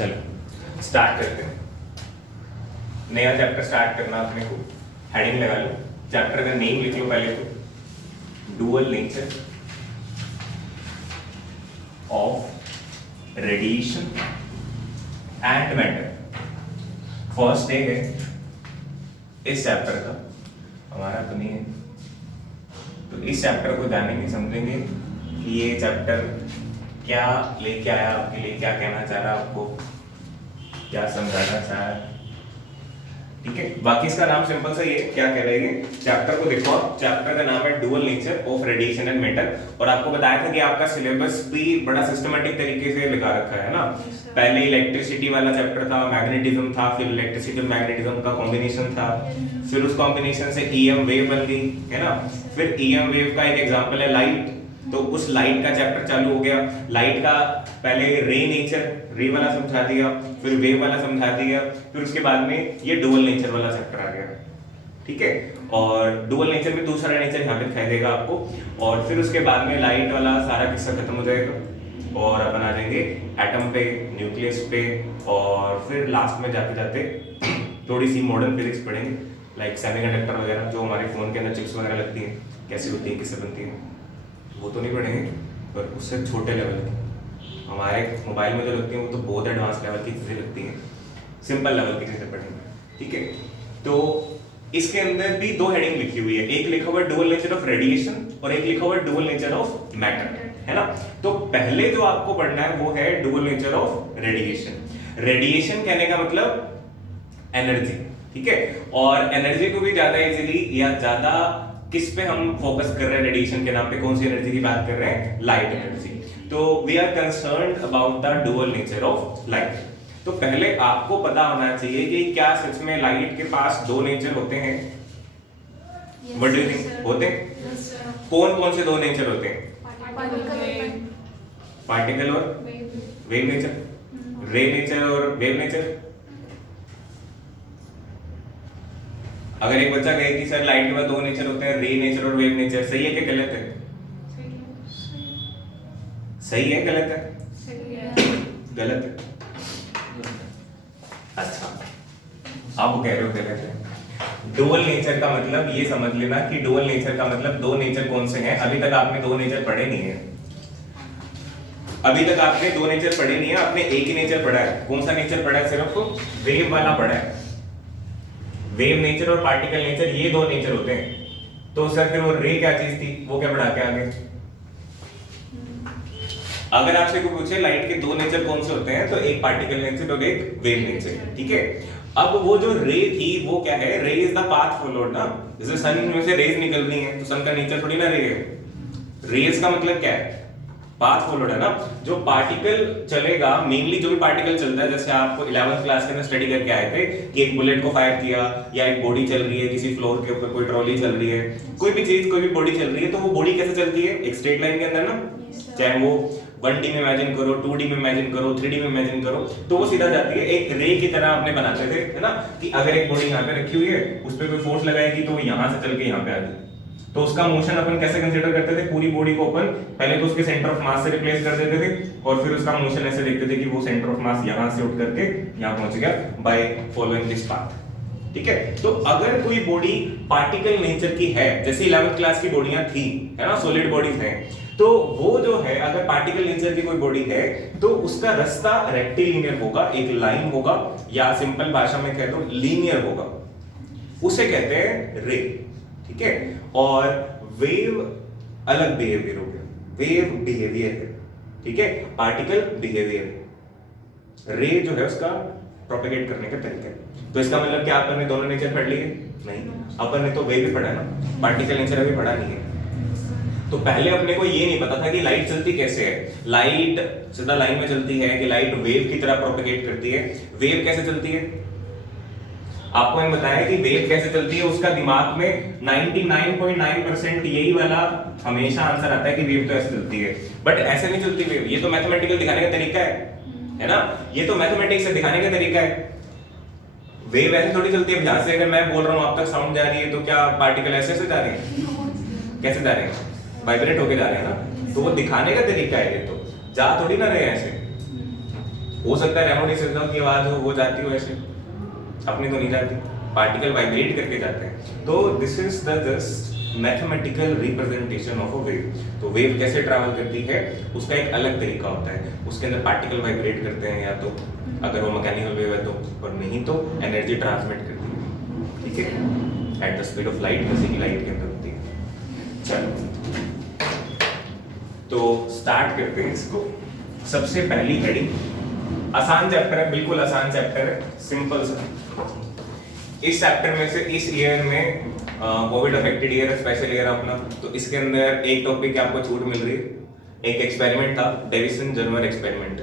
चलो स्टार्ट करते हैं। नया चैप्टर स्टार्ट करना अपने को, हेडिंग लगा लो, चैप्टर का नेम लिख लो पहले तो, dual nature of radiation and matter. First day है इस चैप्टर का, हमारा तो नहीं है, तो इस चैप्टर को जानेंगे, समझेंगे कि ये चैप्टर क्या लेके आया आपके लिए, क्या कहना चाह रहा है आपको, क्या समझाना चाह रहा है। ठीक है, बाकी इसका नाम सिंपल सा ही है। क्या कह रहे हैं चैप्टर को देखो, चैप्टर का नाम है dual nature of radiation and matter. और आपको बताया था कि आपका सिलेबस भी बड़ा सिस्टमैटिक तरीके से लिखा रखा है ना। पहले इलेक्ट्रिसिटी वाला चैप्टर था, मैग्नेटिज्म था, फिर इलेक्ट्रिसिटी और मैग्नेटिज्म का कॉम्बिनेशन था, फिर उस कॉम्बिनेशन से ईएम वेव बन गई है ना। फिर ईएम वेव का एक एग्जांपल है लाइट, तो उस लाइट का चैप्टर चालू हो गया। लाइट का पहले रे नेचर, रे वाला समझा दिया, फिर वेव वाला समझा दिया, फिर उसके बाद में ये डुअल नेचर वाला चैप्टर आ गया। ठीक है, और डुअल नेचर में दूसरा नेचर यहाँ पे दिखाई देगा आपको, और फिर उसके बाद में लाइट वाला सारा किस्सा खत्म हो जाएगा और अपन आ जाएंगे एटम पे, न्यूक्लियस पे, और फिर लास्ट में जाते जाते थोड़ी सी मॉडर्न फिजिक्स पढ़ेंगे, लाइक सेमीकंडक्टर वगैरह, जो हमारे फोन के अंदर चिप्स वगैरह लगती हैं, कैसी होती है, किससे बनती है, वो तो नहीं पढ़ेंगे, पर उससे छोटे लेवल की हमारे मोबाइल में जो लगती हैं वो तो बहुत एडवांस लेवल की चीज़ें लगती हैं, सिंपल लेवल की चीज़ें पढ़ेंगे। ठीक है, तो इसके अंदर भी दो हेडिंग लिखी हुई है, एक लिखा हुआ है डुअल नेचर ऑफ रेडिएशन और एक लिखा हुआ है डुअल नेचर ऑफ मैटर, है ना। तो पहले जो आपको पढ़ना है वो है dual nature of radiation. Radiation कहने का मतलब एनर्जी, ठीक है, और एनर्जी को भी ज्यादा इजीली या ज्यादा किस पे हम फोकस कर रहे हैं रेडिएशन के नाम पे, कौन सी एनर्जी की बात कर रहे हैं, लाइट एनर्जी। तो we are concerned about the dual nature of light. तो पहले आपको पता होना चाहिए कि क्या सच में लाइट के पास दो नेचर होते हैं? व्हाट डू यू थिंक होते हैं? कौन कौन से दो नेचर होते हैं? पार्टिकल और वेव नेचर, रे नेचर और वेव नेचर। अगर एक बच्चा कहे कि सर लाइट के बाद दो नेचर होते हैं, रे नेचर और वेव नेचर, सही है कि गलत है? सही है गलत है? गलत है। अच्छा, आप कह रहे हो गलत है। डुअल नेचर का मतलब ये समझ लेना कि डुअल नेचर का मतलब दो नेचर कौन से हैं। अभी तक आपने दो नेचर पढ़े नहीं है, अभी तक आपने दो नेचर पढ़े नहीं है, आपने एक ही नेचर पढ़ा है। कौन सा नेचर पढ़ा है? सिर्फ वेव वाला पढ़ा है। वेव नेचर और पार्टिकल नेचर, ये दो नेचर होते हैं। तो सर फिर वो रे क्या चीज थी, वो क्या पढ़ा के आगे? अगर आपसे कोई पूछे लाइट के दो नेचर कौन से होते हैं, तो एक पार्टिकल नेचर और एक वेव नेचर। ठीक है, अब वो जो रे थी वो क्या है? रे इज द पाथ फॉलोड ना। जैसे सन में से रेज निकल रही हैं, तो सन का नेचर थोड़ी ना रे है। रेज का मतलब क्या है? पाथ फॉलोड है ना। जो पार्टिकल चलेगा, मेनली जो भी पार्टिकल चलता है, जैसे आप 11th क्लास के अंदर स्टडी करके आए थे कि एक बुलेट को फायर किया, या एक बॉडी चल रही है किसी फ्लोर के ऊपर, कोई ट्रॉली चल रही है, कोई भी चीज, कोई भी बॉडी चल रही है, तो वो बॉडी कैसे चलती है? एक स्ट्रेट लाइन के अंदर ना। चाहे वो 1D में इमेजिन करो, 2D में इमेजिन करो, 3D में इमेजिन करो, तो वो सीधा जाती है। एक रे की तरह आपने बनाते थे, है ना, कि अगर एक बॉडी यहाँ पे रखी हुई है, उस पर कोई फोर्स लगाएगी तो वो यहाँ से चल के यहाँ पे आ जाएगी। तो उसका मोशन अपन कैसे कंसीडर करते थे? पूरी बॉडी को अपन पहले तो उसके सेंटर ऑफ मास से रिप्लेस कर देते थे, और फिर उसका मोशन ऐसे देखते थे कि वो सेंटर ऑफ मास यहाँ से उठ करके यहाँ पहुंच गया बाय फॉलोइंग दिस पाथ। ठीक है, तो अगर कोई बॉडी पार्टिकल नेचर की है, जैसे 11th क्लास की बॉडियां थी, है ना, सॉलिड बॉडीज हैं, तो वो जो है अगर पार्टिकल नेचर की कोई बॉडी है तो उसका रास्ता रेक्टिलिनियर होगा, एक लाइन होगा, या सिंपल भाषा में कह दो लीनियर होगा, उसे कहते हैं रे। ठीक है, और वेव अलग बिहेवियर हो गया, वेव बिहेवियर है। ठीक है, पार्टिकल बिहेवियर, रे जो है उसका प्रोपेगेट करने का तरीका है। तो इसका मतलब क्या अपन ने दोनों नेचर पढ़ लिए? नहीं, अपन ने तो वेव भी पढ़ा ना, पार्टिकल नेचर अभी पढ़ा नहीं है। तो पहले अपने को ये नहीं पता था कि लाइट चलती कैसे है। लाइट सीधा लाइन में चलती है कि लाइट वेव की तरह प्रोपेगेट करती है? वेव कैसे चलती है? आपको मैंने बताया कि वेव कैसे चलती है, उसका दिमाग में 99.9% यही वाला हमेशा आंसर आता है कि वेव तो ऐसे चलती है। बट ऐसे नहीं चलती वेव, ये तो मैथमेटिकल दिखाने का तरीका है ना, ये तो मैथमेटिक्स से दिखाने का तरीका है। वेव ऐसे थोड़ी चलती है। जहां से अगर मैं बोल रहा हूं आप तक साउंड जा रही है, तो क्या पार्टिकल ऐसे से जा रहे हैं? कैसे जा रहे हैं? वाइब्रेट होके जा रहे हैं ना। तो वो दिखाने का तरीका है, ये तो जा थोड़ी ना रहे ऐसे। हो सकता है रेमो डिसोजा की आवाज हो वो जाती हो ऐसे, अपनी तो नहीं जाती, पार्टिकल वाइब्रेट करके जाते हैं। तो this is the just mathematical representation of a wave. तो वेव कैसे ट्रैवल करती है उसका एक अलग तरीका होता है, उसके अंदर पार्टिकल वाइब्रेट करते हैं या तो अगर वो मैकेनिकल वेव है तो, और नहीं तो एनर्जी ट्रांसमिट करती है, ठीक है, at the speed of light, जैसे कि लाइट के अंदर होती है। चलो तो स्टार्ट करते हैं इसको। सबसे पहली हेडिंग, आसान चैप्टर है, बिल्कुल आसान चैप्टर है, सिंपल सा। इस चैप्टर में से इस ईयर में कोविड अफेक्टेड ईयर है, स्पेशल ईयर अपना, तो इसके अंदर एक टॉपिक आपको छूट मिल रही है। एक एक्सपेरिमेंट था, डेविसन जर्मर एक्सपेरिमेंट,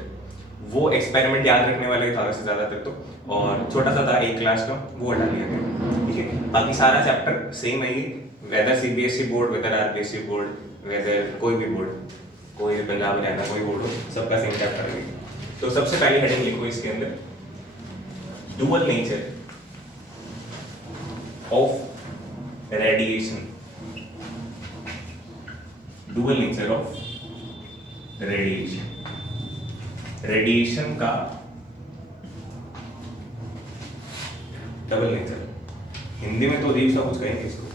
वो एक्सपेरिमेंट याद रखने वाले ज़्यादा से ज़्यादा तक तो, और छोटा सा था एक क्लास का, वो हटा लिया गया, ठीक है। बाकी सारा चैप्टर सेम है, whether CBSE board, whether RBSE board, whether कोई भी बोर्ड, कोई भी पंजाब हरियाणा कोई बोर्ड हो, सबका सेम चैप्टर है। तो सबसे पहली हेडिंग लिखो इसके अंदर, dual nature of radiation, dual nature of radiation, radiation का डबल नेचर, हिंदी में तो अजीब सा कुछ कहेंगे इसको,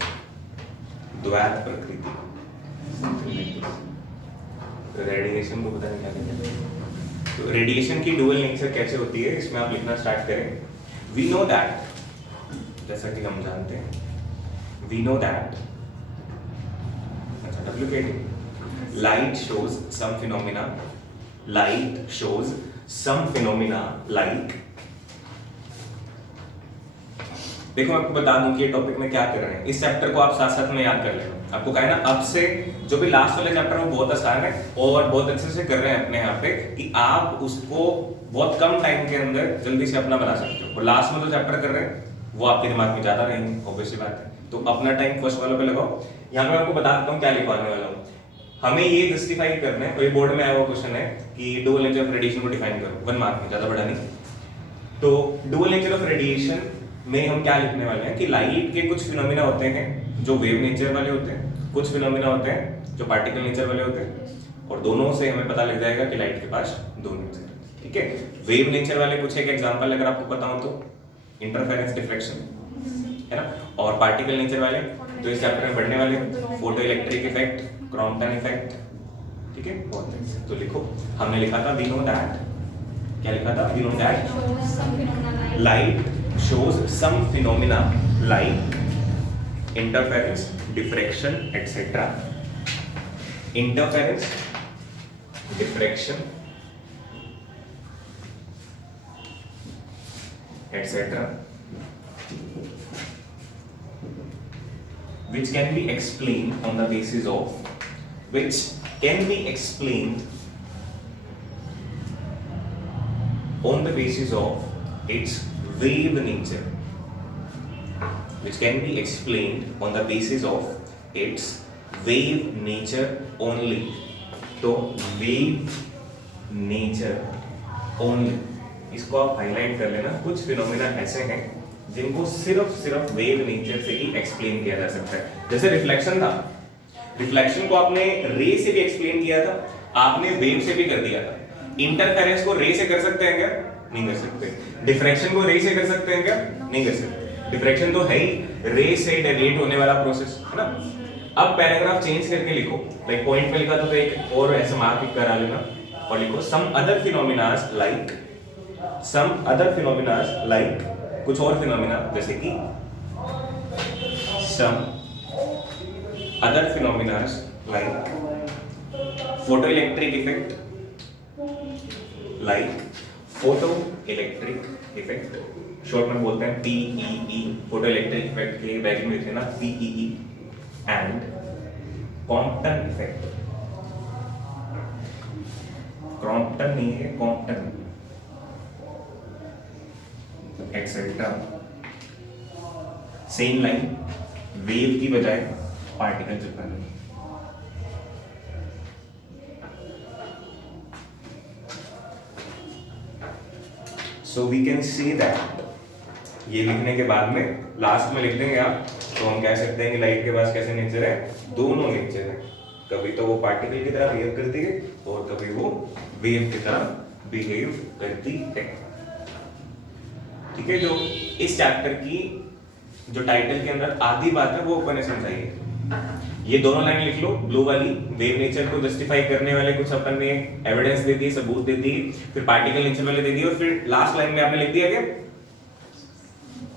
द्वैत प्रकृति, रेडिएशन को पता नहीं क्या कहते हैं। तो रेडिएशन की डुअल नेचर कैसे होती है, इसमें आप लिखना स्टार्ट करें। वी नो दैट, जैसा कि हम जानते हैं, वी नो दैट, अच्छा WKT, light shows some phenomena, light shows some phenomena like, देखो मैं आपको बता दूं कि ये टॉपिक में क्या कर रहे हैं, इस चैप्टर को आप साथ साथ में याद कर लेना। आपको कहा है ना, अब से जो भी लास्ट वाले चैप्टर है वो बहुत आसान है और बहुत अच्छे से कर रहे हैं अपने यहाँ पे, कि आप उसको बहुत कम टाइम के अंदर जल्दी से अपना बना सकते हो। और लास्ट में जो चैप्टर कर रहे हैं वो आपके दिमाग में ज्यादा रहेंगे, ऑब्वियसली बात है। तो अपना टाइम फर्स्ट वालों पे लगाओ। यहाँ पे मैं आपको बता देता हूँ क्या लिखवाने वाला हूँ। हमें ये जस्टिफाई करना है, कोई बोर्ड में आया हुआ क्वेश्चन है कि डुअल नेचर ऑफ रेडिएशन को डिफाइन करो, 1 मार्क में, ज्यादा बड़ा नहीं। तो डुअल नेचर ऑफ रेडिएशन में हम क्या लिखने वाले हैं कि लाइट के कुछ फिनोमिना होते हैं जो वेव नेचर वाले होते हैं, कुछ फिनोमिना होते हैं जो पार्टिकल नेचर वाले होते हैं, और दोनों से हमें पता लग जाएगा कि लाइट के पास दो नेचर, ठीक है। वेव नेचर वाले कुछ एक एग्जांपल अगर आपको पता हो तो इंटरफेरेंस, डिफ्रैक्शन, है ना। और पार्टिकल नेचर वाले तो इस चैप्टर में पढ़ने वाले, photo electric effect, Crompton effect, ठीक है, बहुत अच्छे। तो लिखो, हमने लिखा था वी नो दैट, क्या लिखा था, we know that light shows some phenomena like interference, diffraction, etc. Interference, diffraction, etc. which can be explained on the basis of its wave nature, which can be explained on the basis of its wave nature only. तो wave nature only, इसको आप highlight कर लेना। कुछ phenomena ऐसे हैं जिनको सिर्फ वेव नेचर से ही एक्सप्लेन किया जा सकता है। जैसे रिफ्लेक्शन था, रिफ्लेक्शन को आपने रे से भी एक्सप्लेन किया था, आपने वेव से भी कर दिया था। इंटरफेरेंस को रे से कर सकते हैं क्या? नहीं कर सकते। डिफ्रैक्शन को रे से कर सकते हैं क्या? नहीं कर सकते। डिफ्रैक्शन तो है ही रे से डेविएट होने वाला प्रोसेस, है ना। अब पैराग्राफ चेंज करके लिखो, लाइक पॉइंट में लिखा था तो एक और ऐसे मार्क करा लेना और लिखो सम अदर फिनोमिनास लाइक, कुछ और फिनोमिना जैसे कि some other phenomenas like photo electric effect, short में बोलते हैं PEE, फोटो इलेक्ट्रिक इफेक्ट के बैग में लिखना PEE, and Compton effect, Crompton नहीं है, Compton, etcetera. Same line, wave की बजाय पार्टिकल चिपकाना। So we can see that, ये लिखने के बाद में लास्ट में लिख देंगे आप, तो हम कह सकते हैं कि लाइट के पास कैसे नेचर है, दोनों नेचर है। कभी तो वो पार्टिकल की तरह बिहेव करती है और कभी वो वेव की तरह बिहेव करती है। ठीक है, जो इस चैप्टर की जो टाइटल के अंदर आधी बात है वो अपन ने समझाई है। ये दोनों लाइन लिख लो, ब्लू वाली वेव नेचर को जस्टिफाई करने वाले कुछ अपन ने एविडेंस दे दिए, सबूत दे दिए, फिर पार्टिकल नेचर वाले दे दिए, और फिर लास्ट लाइन में आपने लिख दिया क्या,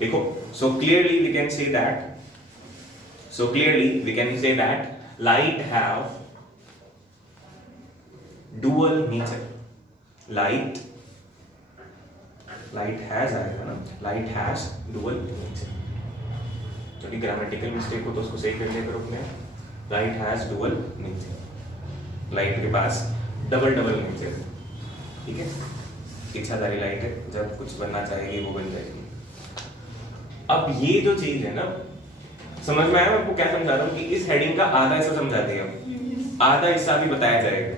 देखो। So clearly we can say that light have dual nature. light has आएगा ना, light has dual nature। क्योंकि ग्रामेटिकल मिस्टेक हो तो उसको सही कर लिया करो अपने। light has dual nature, light के पास डबल नेचर। ठीक है, इच्छाधारी लाइट है, जब कुछ बनना चाहेगी वो बन जाएगी। अब ये जो चीज है ना, समझ में आया मैं आपको क्या समझा रहा हूँ, कि इस हेडिंग का आधा हिस्सा समझा दिया, आधा हिस्सा भी बताया जाएगा।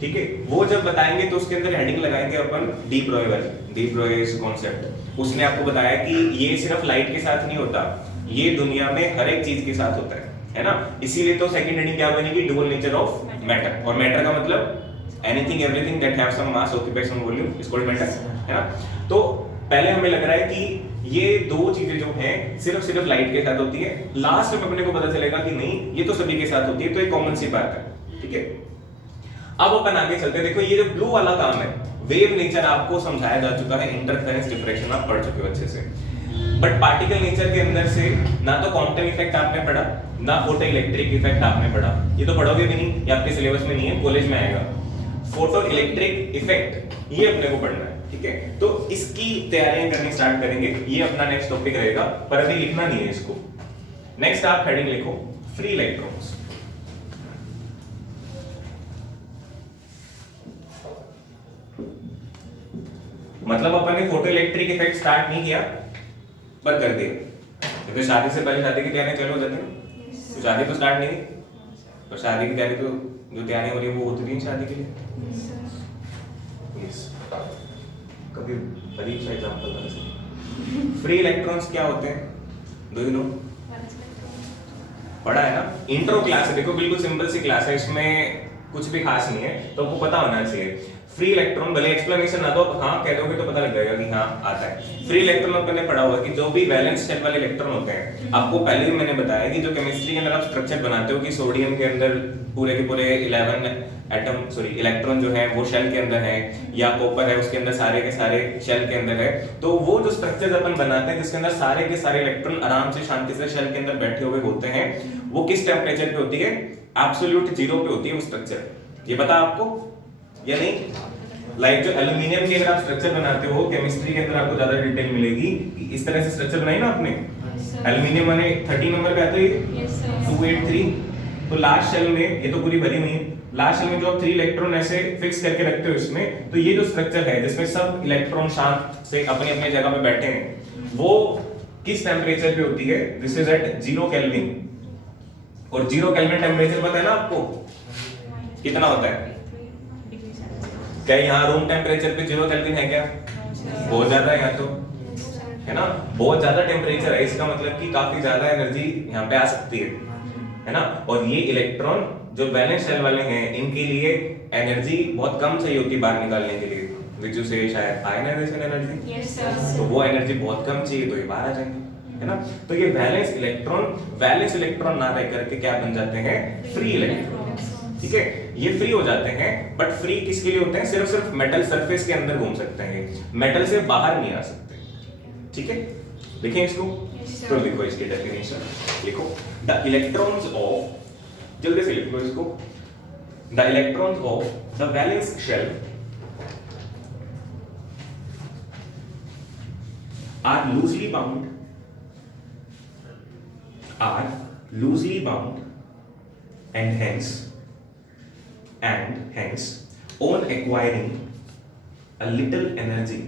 ठीक है, वो जब बताएंगे तो उसके अंदर हेडिंग लगाएंगे अपन डी ब्रोए वाली, डी ब्रोए कॉन्सेप्ट। उसने आपको बताया कि ये सिर्फ लाइट के साथ नहीं होता, ये दुनिया में हर एक चीज के साथ होता है ना। इसीलिए तो सेकंड हेडिंग क्या बनेगी, डुअल नेचर ऑफ मैटर। और मैटर का मतलब anything everything that have some mass occupies some volume is called matter, है ना। तो पहले हमें लग रहा है कि ये दो चीजें जो हैं सिर्फ लाइट के साथ होती है, लास्ट में अपने को पता चलेगा कि नहीं, ये तो सभी के साथ होती है, तो एक कॉमन सी बात है। ठीक है, अब अपन आगे चलते हैं। देखो ये जो ब्लू वाला काम है, वेव नेचर आपको समझाया जा चुका है, इंटरफेरेंस डिफ्रैक्शन आप पढ़ चुके हो अच्छे से। बट पार्टिकल नेचर के अंदर से ना तो क्वांटम इफेक्ट आपने पढ़ा, ना फोटो इलेक्ट्रिक इफेक्ट आपने पढ़ा। ये तो पढ़ोगे भी नहीं, ये आपके सिलेबस में नहीं है, कॉलेज में आएगा। फोटो इलेक्ट्रिक इफेक्ट ये अपने को पढ़ना है। ठीक है, तो इसकी तैयारियां करनी स्टार्ट करेंगे, ये अपना नेक्स्ट टॉपिक रहेगा, पर अभी लिखना नहीं है इसको। नेक्स्ट आप हेडिंग लिखो, फ्री इलेक्ट्रॉन्स। मतलब अपन ने फोटो इलेक्ट्रिक इफेक्ट स्टार्ट नहीं किया, पर कर दिया। क्योंकि शादी से पहले शादी की तैयारी चालू हो जाती है, तो शादी तो स्टार्ट नहीं, पर शादी की तैयारी तो जो तैयारी हो रही है वो होती नहीं शादी के लिए। कभी परीक्षा एग्जांपल फ्री इलेक्ट्रॉन्स क्या होते हैं, डू यू नो, पढ़ा है ना। इंट्रो क्लास है, देखो बिल्कुल सिंपल सी क्लास है, इसमें कुछ भी खास नहीं है, तो आपको पता होना चाहिए। फ्री इलेक्ट्रॉन, भले एक्सप्लेनेशन ना दो, हाँ कह दोगे तो पता लग जाएगा कि हाँ आता है। फ्री इलेक्ट्रॉन अपन ने पढ़ा हुआ कि जो भी वैलेंस शेल वाले इलेक्ट्रॉन होते हैं, आपको पहले भी मैंने बताया कि जो केमिस्ट्री के अंदर आप स्ट्रक्चर बनाते हो कि सोडियम के अंदर पूरे के पूरे 11 इलेक्ट्रॉन जो है वो शेल के अंदर है, या कॉपर है उसके अंदर सारे के सारे शेल के अंदर है। तो वो जो स्ट्रक्चर अपन बनाते हैं जिसके अंदर सारे के सारे इलेक्ट्रॉन आराम से शांति से शेल के अंदर बैठे हुए होते हैं, वो किस टेम्परेचर पे होती है, एब्सोल्यूट जीरो पे होती है वो स्ट्रक्चर। ये पता आपको या नहीं? लाइक जो एल्युमिनियम के अगर आप स्ट्रक्चर बनाते हो, केमिस्ट्री के अंदर आपको ज्यादा डिटेल मिलेगी कि इस तरह से स्ट्रक्चर बनाई ना आपने, एल्युमिनियम माने 30 नंबर पे आता है, 283। तो लास्ट शेल में ये तो पूरी भरी हुई है, लास्ट शेल में जो आप 3 इलेक्ट्रॉन ऐसे फिक्स करके रखते हो इसमें, तो ये जो स्ट्रक्चर है जिसमें सब इलेक्ट्रॉन शांत से अपनी अपनी जगह पे बैठे हैं, वो किस टेम्परेचर पे होती है? This is at 0 kelvin. और 0 केल्विन टेम्परेचर पता है ना आपको कितना होता है? क्या यहाँ रूम टेम्परेचर पे 0 केल्विन है क्या? बहुत ज्यादा है यहाँ तो, है ना, बहुत ज्यादा टेम्परेचर है, इसका मतलब कि काफी ज्यादा एनर्जी यहाँ पे आ सकती है ना। और ये इलेक्ट्रॉन जो वैलेंस शेल वाले हैं, इनके लिए एनर्जी बहुत कम चाहिए होती है बाहर निकालने के लिए, विच से शायद आयनाइजेशन एनर्जी, तो वो एनर्जी बहुत कम चाहिए, तो ये बाहर आ जाएंगे, है ना। तो ये वैलेंस इलेक्ट्रॉन ना रह करके क्या बन जाते हैं? Free electron. ठीक है, ये फ्री हो जाते हैं, बट फ्री किसके लिए होते हैं? सिर्फ मेटल सरफेस के अंदर घूम सकते हैं, मेटल से बाहर नहीं आ सकते। ठीक है, लिखें इसको। तो लिखो इसकी डेफिनेशन, लिखो द इलेक्ट्रॉन्स ऑफ, जल्दी से लिख लो इसको, the electrons of the valence shell are loosely bound and hence on acquiring a little energy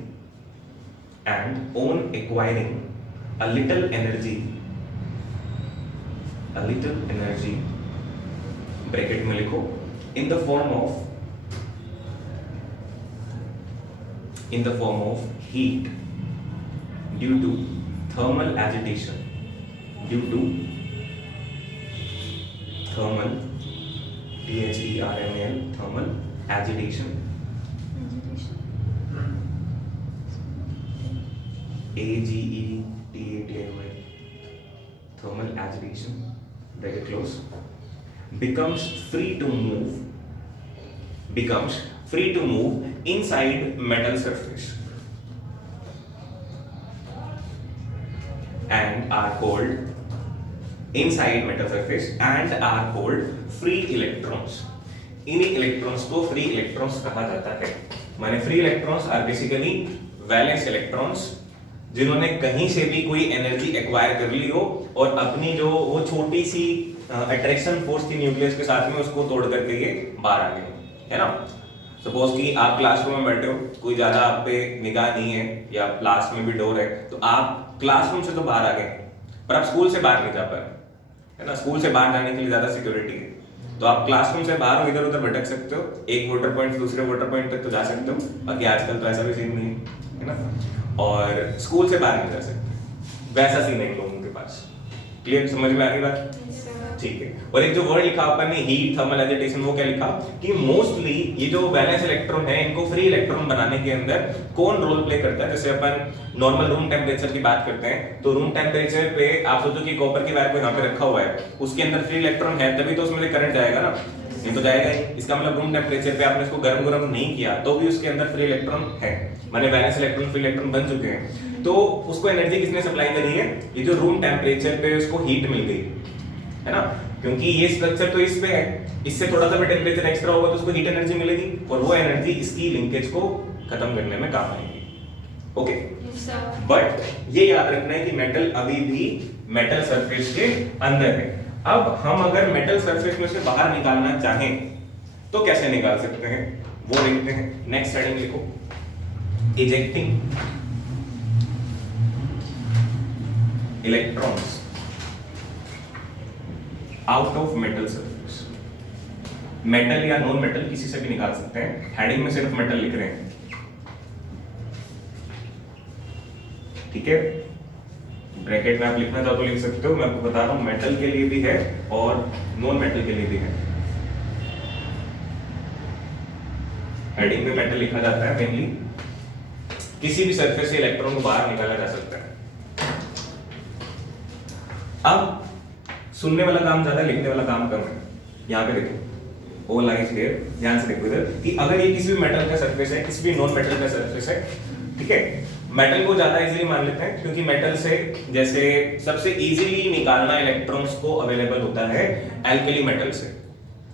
bracket में लिखो in the form of heat due to thermal agitation, thermal agitation, AGETATION, thermal agitation, bracket close, becomes free to move inside metal surface and are called free electrons. इन्हीं electrons को free electrons कहा जाता है। माने free electrons are basically valence electrons जिन्होंने कहीं से भी कोई एनर्जी एक्वायर कर ली हो और अपनी जो वो छोटी सी अट्रैक्शन फोर्स थी न्यूक्लियस के साथ में उसको तोड़ करके ये बाहर आ गए, है ना। सपोज कि आप क्लासरूम में बैठे हो, कोई ज्यादा आप पे निगाह नहीं है या क्लास में भी डोर है, तो आप क्लासरूम से तो बाहर आ गए पर आप स्कूल से बाहर नहीं जा पाए, है ना। स्कूल से बाहर जाने के लिए ज्यादा सिक्योरिटी है, तो आप क्लासरूम से बाहर हो, इधर उधर भटक सकते हो, एक वाटर पॉइंट से दूसरे वाटर पॉइंट तक तो जा सकते हो, बाकी आजकल तो ऐसा भी सीन नहीं है ना। और स्कूल से बाहर नहीं जा सकते, वैसा सीन है इन लोगों के पास। क्लियर, समझ में आ रही बात? ठीक है। और एक जो वर्ड लिखा अपन ने हीट थर्मल एजिटेशन, वो क्या लिखा कि मोस्टली ये जो वैलेंस इलेक्ट्रॉन है इनको फ्री इलेक्ट्रॉन बनाने के अंदर कौन रोल प्ले करता है। जैसे अपन नॉर्मल रूम टेम्परेचर की बात करते हैं, तो रूम टेम्परेचर पे आप सोचो कि कॉपर की वायर को यहाँ पे रखा हुआ है, उसके अंदर फ्री इलेक्ट्रॉन है तभी तो उसमें से करंट जाएगा ना, नहीं तो जाएगा ही। इसका मतलब रूम टेम्परेचर पे आपने इसको गर्म नहीं किया तो भी उसके अंदर फ्री इलेक्ट्रॉन है, माने वैलेंस इलेक्ट्रॉन फ्री इलेक्ट्रॉन बन चुके हैं। तो उसको एनर्जी किसने सप्लाई करी है? ये जो रूम टेम्परेचर पे उसको हीट मिल गई, है ना, क्योंकि ये स्ट्रक्चर तो इस पे है, इससे थोड़ा सा भी टेम्परेचर एक्स्ट्रा होगा तो उसको हीट एनर्जी मिलेगी और वो एनर्जी इसकी लिंकेज को खत्म करने में काम आएगी। ओके, बट ये याद रखना है कि मेटल अभी भी मेटल सरफेस के अंदर है। अब हम अगर मेटल सरफेस में से बाहर निकालना चाहें तो कैसे निकाल सकते हैं, वो लिखते हैं। नेक्स्ट हेडिंग लिखो, ejecting electrons out of metal surface. Metal या नॉन मेटल किसी से भी निकाल सकते हैं, हेडिंग में सिर्फ मेटल लिख रहे हैं, ठीक है। ब्रैकेट में आप लिखना चाहो तो लिख सकते हो, मैं आपको बता रहा हूं मेटल के लिए भी है और नॉन मेटल के लिए भी है। हेडिंग में मेटल लिखा जाता है, मेनली किसी भी सरफेस से इलेक्ट्रॉन को बाहर निकाला जा सकता है। अब सुनने वाला काम ज्यादा, लिखने वाला काम कम है। यहाँ पे देखो, ऑल लाइज हियर, ध्यान से देखो इधर कि अगर ये किसी भी मेटल का सरफेस है, किसी भी नॉन मेटल का सरफेस है, ठीक है, मेटल को ज्यादा इजीली मान लेते हैं क्योंकि मेटल से जैसे सबसे इजीली निकालना इलेक्ट्रॉन्स को अवेलेबल होता है एल्कली मेटल से,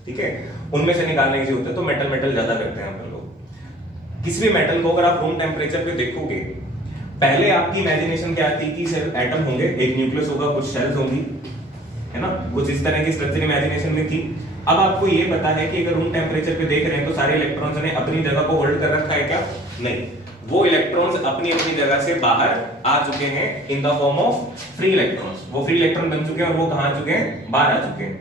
ठीक है, उनमें से निकालना इजी होता है, तो मेटल ज्यादा करते हैं अपन लोग। किसी भी मेटल को अगर आप रूम टेम्परेचर पे देखोगे, पहले आपकी इमेजिनेशन क्या थी कि सिर्फ एटम होंगे, एक न्यूक्लियस होगा, कुछ शेल्स होंगी, है ना, कुछ इस तरह की स्ट्रक्चर इमेजिनेशन में थी। अब आपको ये पता है कि अगर रूम टेम्परेचर पे देख रहे हैं तो सारे इलेक्ट्रॉन्स ने अपनी जगह को होल्ड कर रखा है क्या? नहीं, वो इलेक्ट्रॉन्स अपनी अपनी जगह से बाहर आ चुके हैं in the form of free electrons. वो फ्री इलेक्ट्रॉन बन चुके हैं और वो कहां आ चुके हैं? बाहर आ चुके हैं।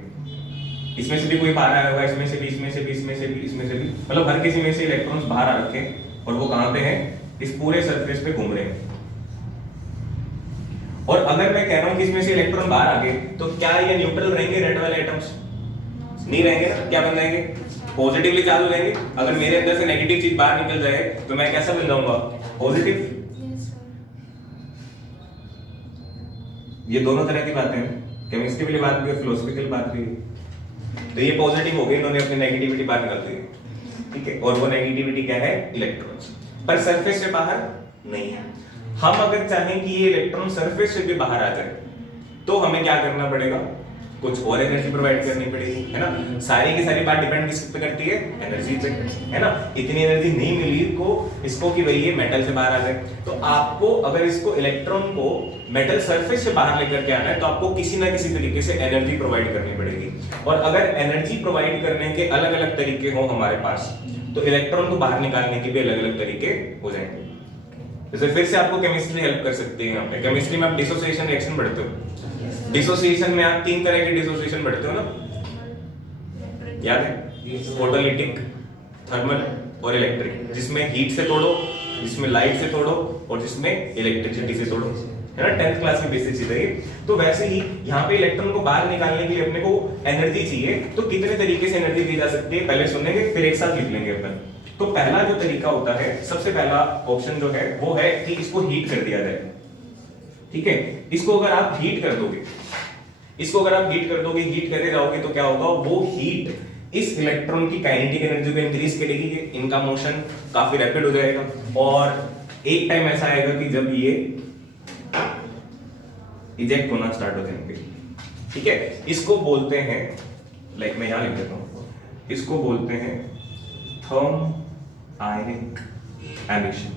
इसमें से भी कोई बाहर आया होगा, इसमें से भी, इसमें से भी, इसमें से भी, इसमें से भी, मतलब हर किसी में से इलेक्ट्रॉन्स बाहर आ रखे हैं और वो कहां पे हैं? इस पूरे सरफेस पे घूम रहे हैं। और अगर मैं कह रहा हूं कि इसमें से इलेक्ट्रॉन बाहर आ गए तो क्या ये न्यूट्रल रहेंगे? रेड वाले एटम्स नहीं रहेंगे ना, क्या बन जाएंगे? पॉजिटिवली चार्ज हो जाएंगे। अगर मेरे अंदर से नेगेटिव चीज बाहर निकल जाए तो मैं कैसा बन जाऊंगा? पॉजिटिव। ये दोनों तरह की बातें हैं, केमिस्ट्री वाली बात भी और फिलोसफिकल बात भी। तो ये पॉजिटिव हो गए, इन्होंने अपनी नेगेटिविटी बाहर निकाल दी, ठीक है, और वो नेगेटिविटी क्या है? इलेक्ट्रॉन्स। पर सरफेस से बाहर नहीं है। हम अगर चाहें कि ये इलेक्ट्रॉन सरफेस से भी बाहर आ जाए तो हमें क्या करना पड़ेगा? कुछ और एनर्जी प्रोवाइड करनी पड़ेगी, है ना। सारी की सारी बात डिपेंड किस पे करती है? एनर्जी पे, है ना। इतनी एनर्जी नहीं मिली को इसको कि भाई ये मेटल से बाहर आ जाए, तो आपको अगर इसको इलेक्ट्रॉन को मेटल सरफेस से बाहर लेकर के आना है तो आपको किसी ना किसी तरीके से एनर्जी प्रोवाइड करनी पड़ेगी। और अगर एनर्जी प्रोवाइड करने के अलग अलग तरीके हो हमारे पास तो इलेक्ट्रॉन को बाहर निकालने के भी अलग अलग तरीके हो जाएंगे। जैसे फिर से आपको केमिस्ट्री हेल्प कर सकती है। यहाँ पे केमिस्ट्री में आप डिसोसिएशन रिएक्शन पढ़ते हो। डिसोसिएशन में आप 3 तरह के डिसोसिएशन पढ़ते हो ना, याद है? फोटोलिटिक, थर्मल और इलेक्ट्रिक। जिसमें हीट से तोड़ो, जिसमें लाइट से तोड़ो और जिसमें इलेक्ट्रिसिटी से तोड़ो, है ना। 10th क्लास की बेसिक चीज है। तो वैसे ही यहाँ पे इलेक्ट्रॉन को बाहर निकालने के लिए अपने को एनर्जी चाहिए, तो कितने तरीके से एनर्जी दी जा सकती है पहले सुनेंगे, फिर एक साथ लिख लेंगे अपन। तो पहला जो तरीका होता है, सबसे पहला ऑप्शन जो है वो है कि इसको हीट कर दिया जाए। ठीक है। इसको अगर आप हीट कर दोगे, हीट करते जाओगे तो क्या होगा, वो हीट इस इलेक्ट्रॉन की काइनेटिक एनर्जी को इंक्रीज करेगी, इनका मोशन काफी रैपिड हो जाएगा और एक टाइम ऐसा आएगा कि जब ये इजेक्ट होना स्टार्ट हो जाएंगे। ठीक है, इसको बोलते हैं, लाइक मैं यहां लिख देता हूं, इसको बोलते हैं थर्म आयनिक एमिशन।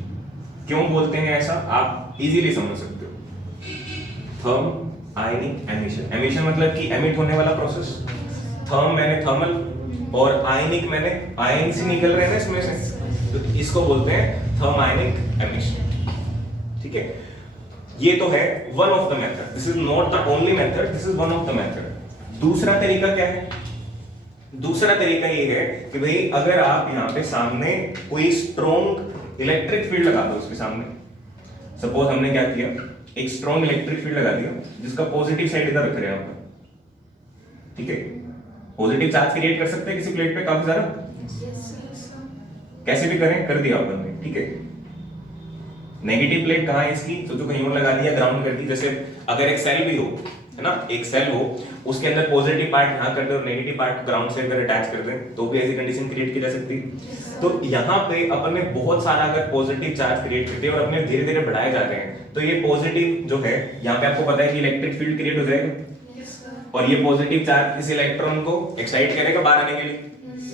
क्यों बोलते हैं ऐसा, आप इजीली समझ सकते हो। थर्म आयनिक एमिशन, एमिशन मतलब कि एमिट होने वाला प्रोसेस, थर्म मैंने थर्मल और आयनिक मैंने आयन से निकल रहे हैं ना इसमें से, तो इसको बोलते हैं थर्म आयनिक एमिशन। ठीक है, ये तो है one of the method, this is not the only method, this is one of the method. दूसरा तरीका क्या है, दूसरा तरीका ये है कि भाई अगर आप यहाँ पे सामने कोई स्ट्रॉन्ग इलेक्ट्रिक फील्ड लगा दो उसके सामने, सपोज हमने क्या किया, एक स्ट्रॉन्ग इलेक्ट्रिक फील्ड लगा दिया जिसका पॉजिटिव साइड इधर रख रहे हैं आप, ठीक है, पॉजिटिव चार्ज क्रिएट कर सकते हैं किसी प्लेट पे काफी सारा, कैसे भी करें, कर दिया अपन ने, ठीक है। नेगेटिव प्लेट कहाँ है इसकी, तो कहीं और लगा दिया, ग्राउंड कर दी। जैसे अगर एक सेल भी हो, है ना, एक सेल हो, उसके अंदर पॉजिटिव पार्ट यहाँ कर दे और नेगेटिव पार्ट ग्राउंड से अगर अटैच कर दें तो भी ऐसी कंडीशन क्रिएट की जा सकती है। तो यहाँ पे अपन ने बहुत सारा अगर पॉजिटिव चार्ज क्रिएट करते हैं और अपने धीरे धीरे बढ़ाए जाते हैं, तो ये पॉजिटिव जो है, यहाँ पे आपको पता है कि इलेक्ट्रिक फील्ड क्रिएट हो जाएगा और ये पॉजिटिव चार्ज इस इलेक्ट्रॉन को एक्साइट करेगा बाहर आने के लिए,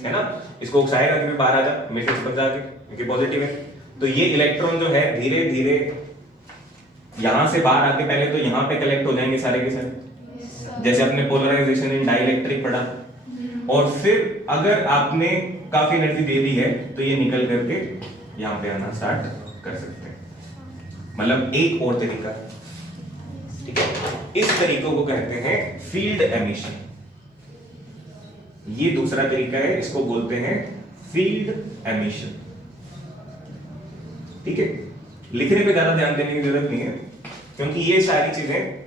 है ना, इसको उकसाएगा कि बाहर आ जा, मैसेज बच जाके, क्योंकि पॉजिटिव है। तो ये इलेक्ट्रॉन जो है धीरे धीरे यहां से बाहर आके पहले तो यहां पे कलेक्ट हो जाएंगे सारे के सारे, जैसे आपने पोलराइजेशन इन डाइलेक्ट्रिक पढ़ा, और फिर अगर आपने काफी एनर्जी दे दी है तो ये निकल करके यहां पे आना स्टार्ट कर सकते हैं। मतलब एक और तरीका, ठीक है, इस तरीकों को कहते हैं फील्ड एमिशन। ये दूसरा तरीका है, इसको बोलते हैं फील्ड एमिशन। ठीक है, लिखने पे ज्यादा ध्यान देने की जरूरत नहीं है क्योंकि ये सारी चीजें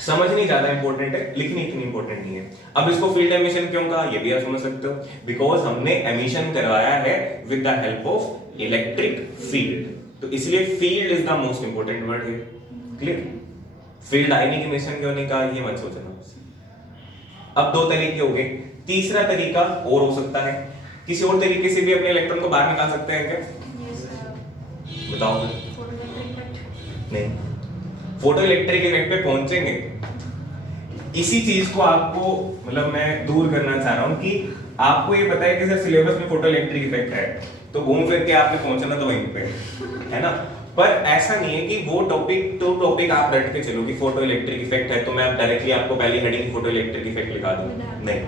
समझनी ज्यादा इंपॉर्टेंट है, लिखनी इतनी इंपॉर्टेंट नहीं है। अब इसको फील्ड एमिशन क्यों कहा, ये भी आप समझ सकते हो, बिकॉज हमने एमिशन करवाया है with the help of electric field, तो इसलिए field is the most important word है। क्लियर, फील्ड आयनिक एमिशन क्यों नहीं कहा, ये मत सोचना। अब दो तरीके हो गए, तीसरा तरीका और हो सकता है, किसी और तरीके से भी अपने इलेक्ट्रॉन को बाहर निकाल सकते हैं क्या, बताओ। नहीं, फोटो इलेक्ट्रिक इफेक्ट पे पहुंचेंगे, इसी चीज को आपको मतलब मैं दूर करना चाह रहा हूं कि आपको ये पता है कि सर सिलेबस में फोटो इलेक्ट्रिक इफेक्ट है, तो घूम फिर के आपने पहुंचना तो वहीं पे, है ना। पर ऐसा नहीं है कि वो टॉपिक तो टॉपिक आप रट के चलो कि फोटो इलेक्ट्रिक इफेक्ट है तो मैं अब डायरेक्टली आपको पहली हेडिंग फोटो इलेक्ट्रिक इफेक्ट लिखा दूं, नहीं।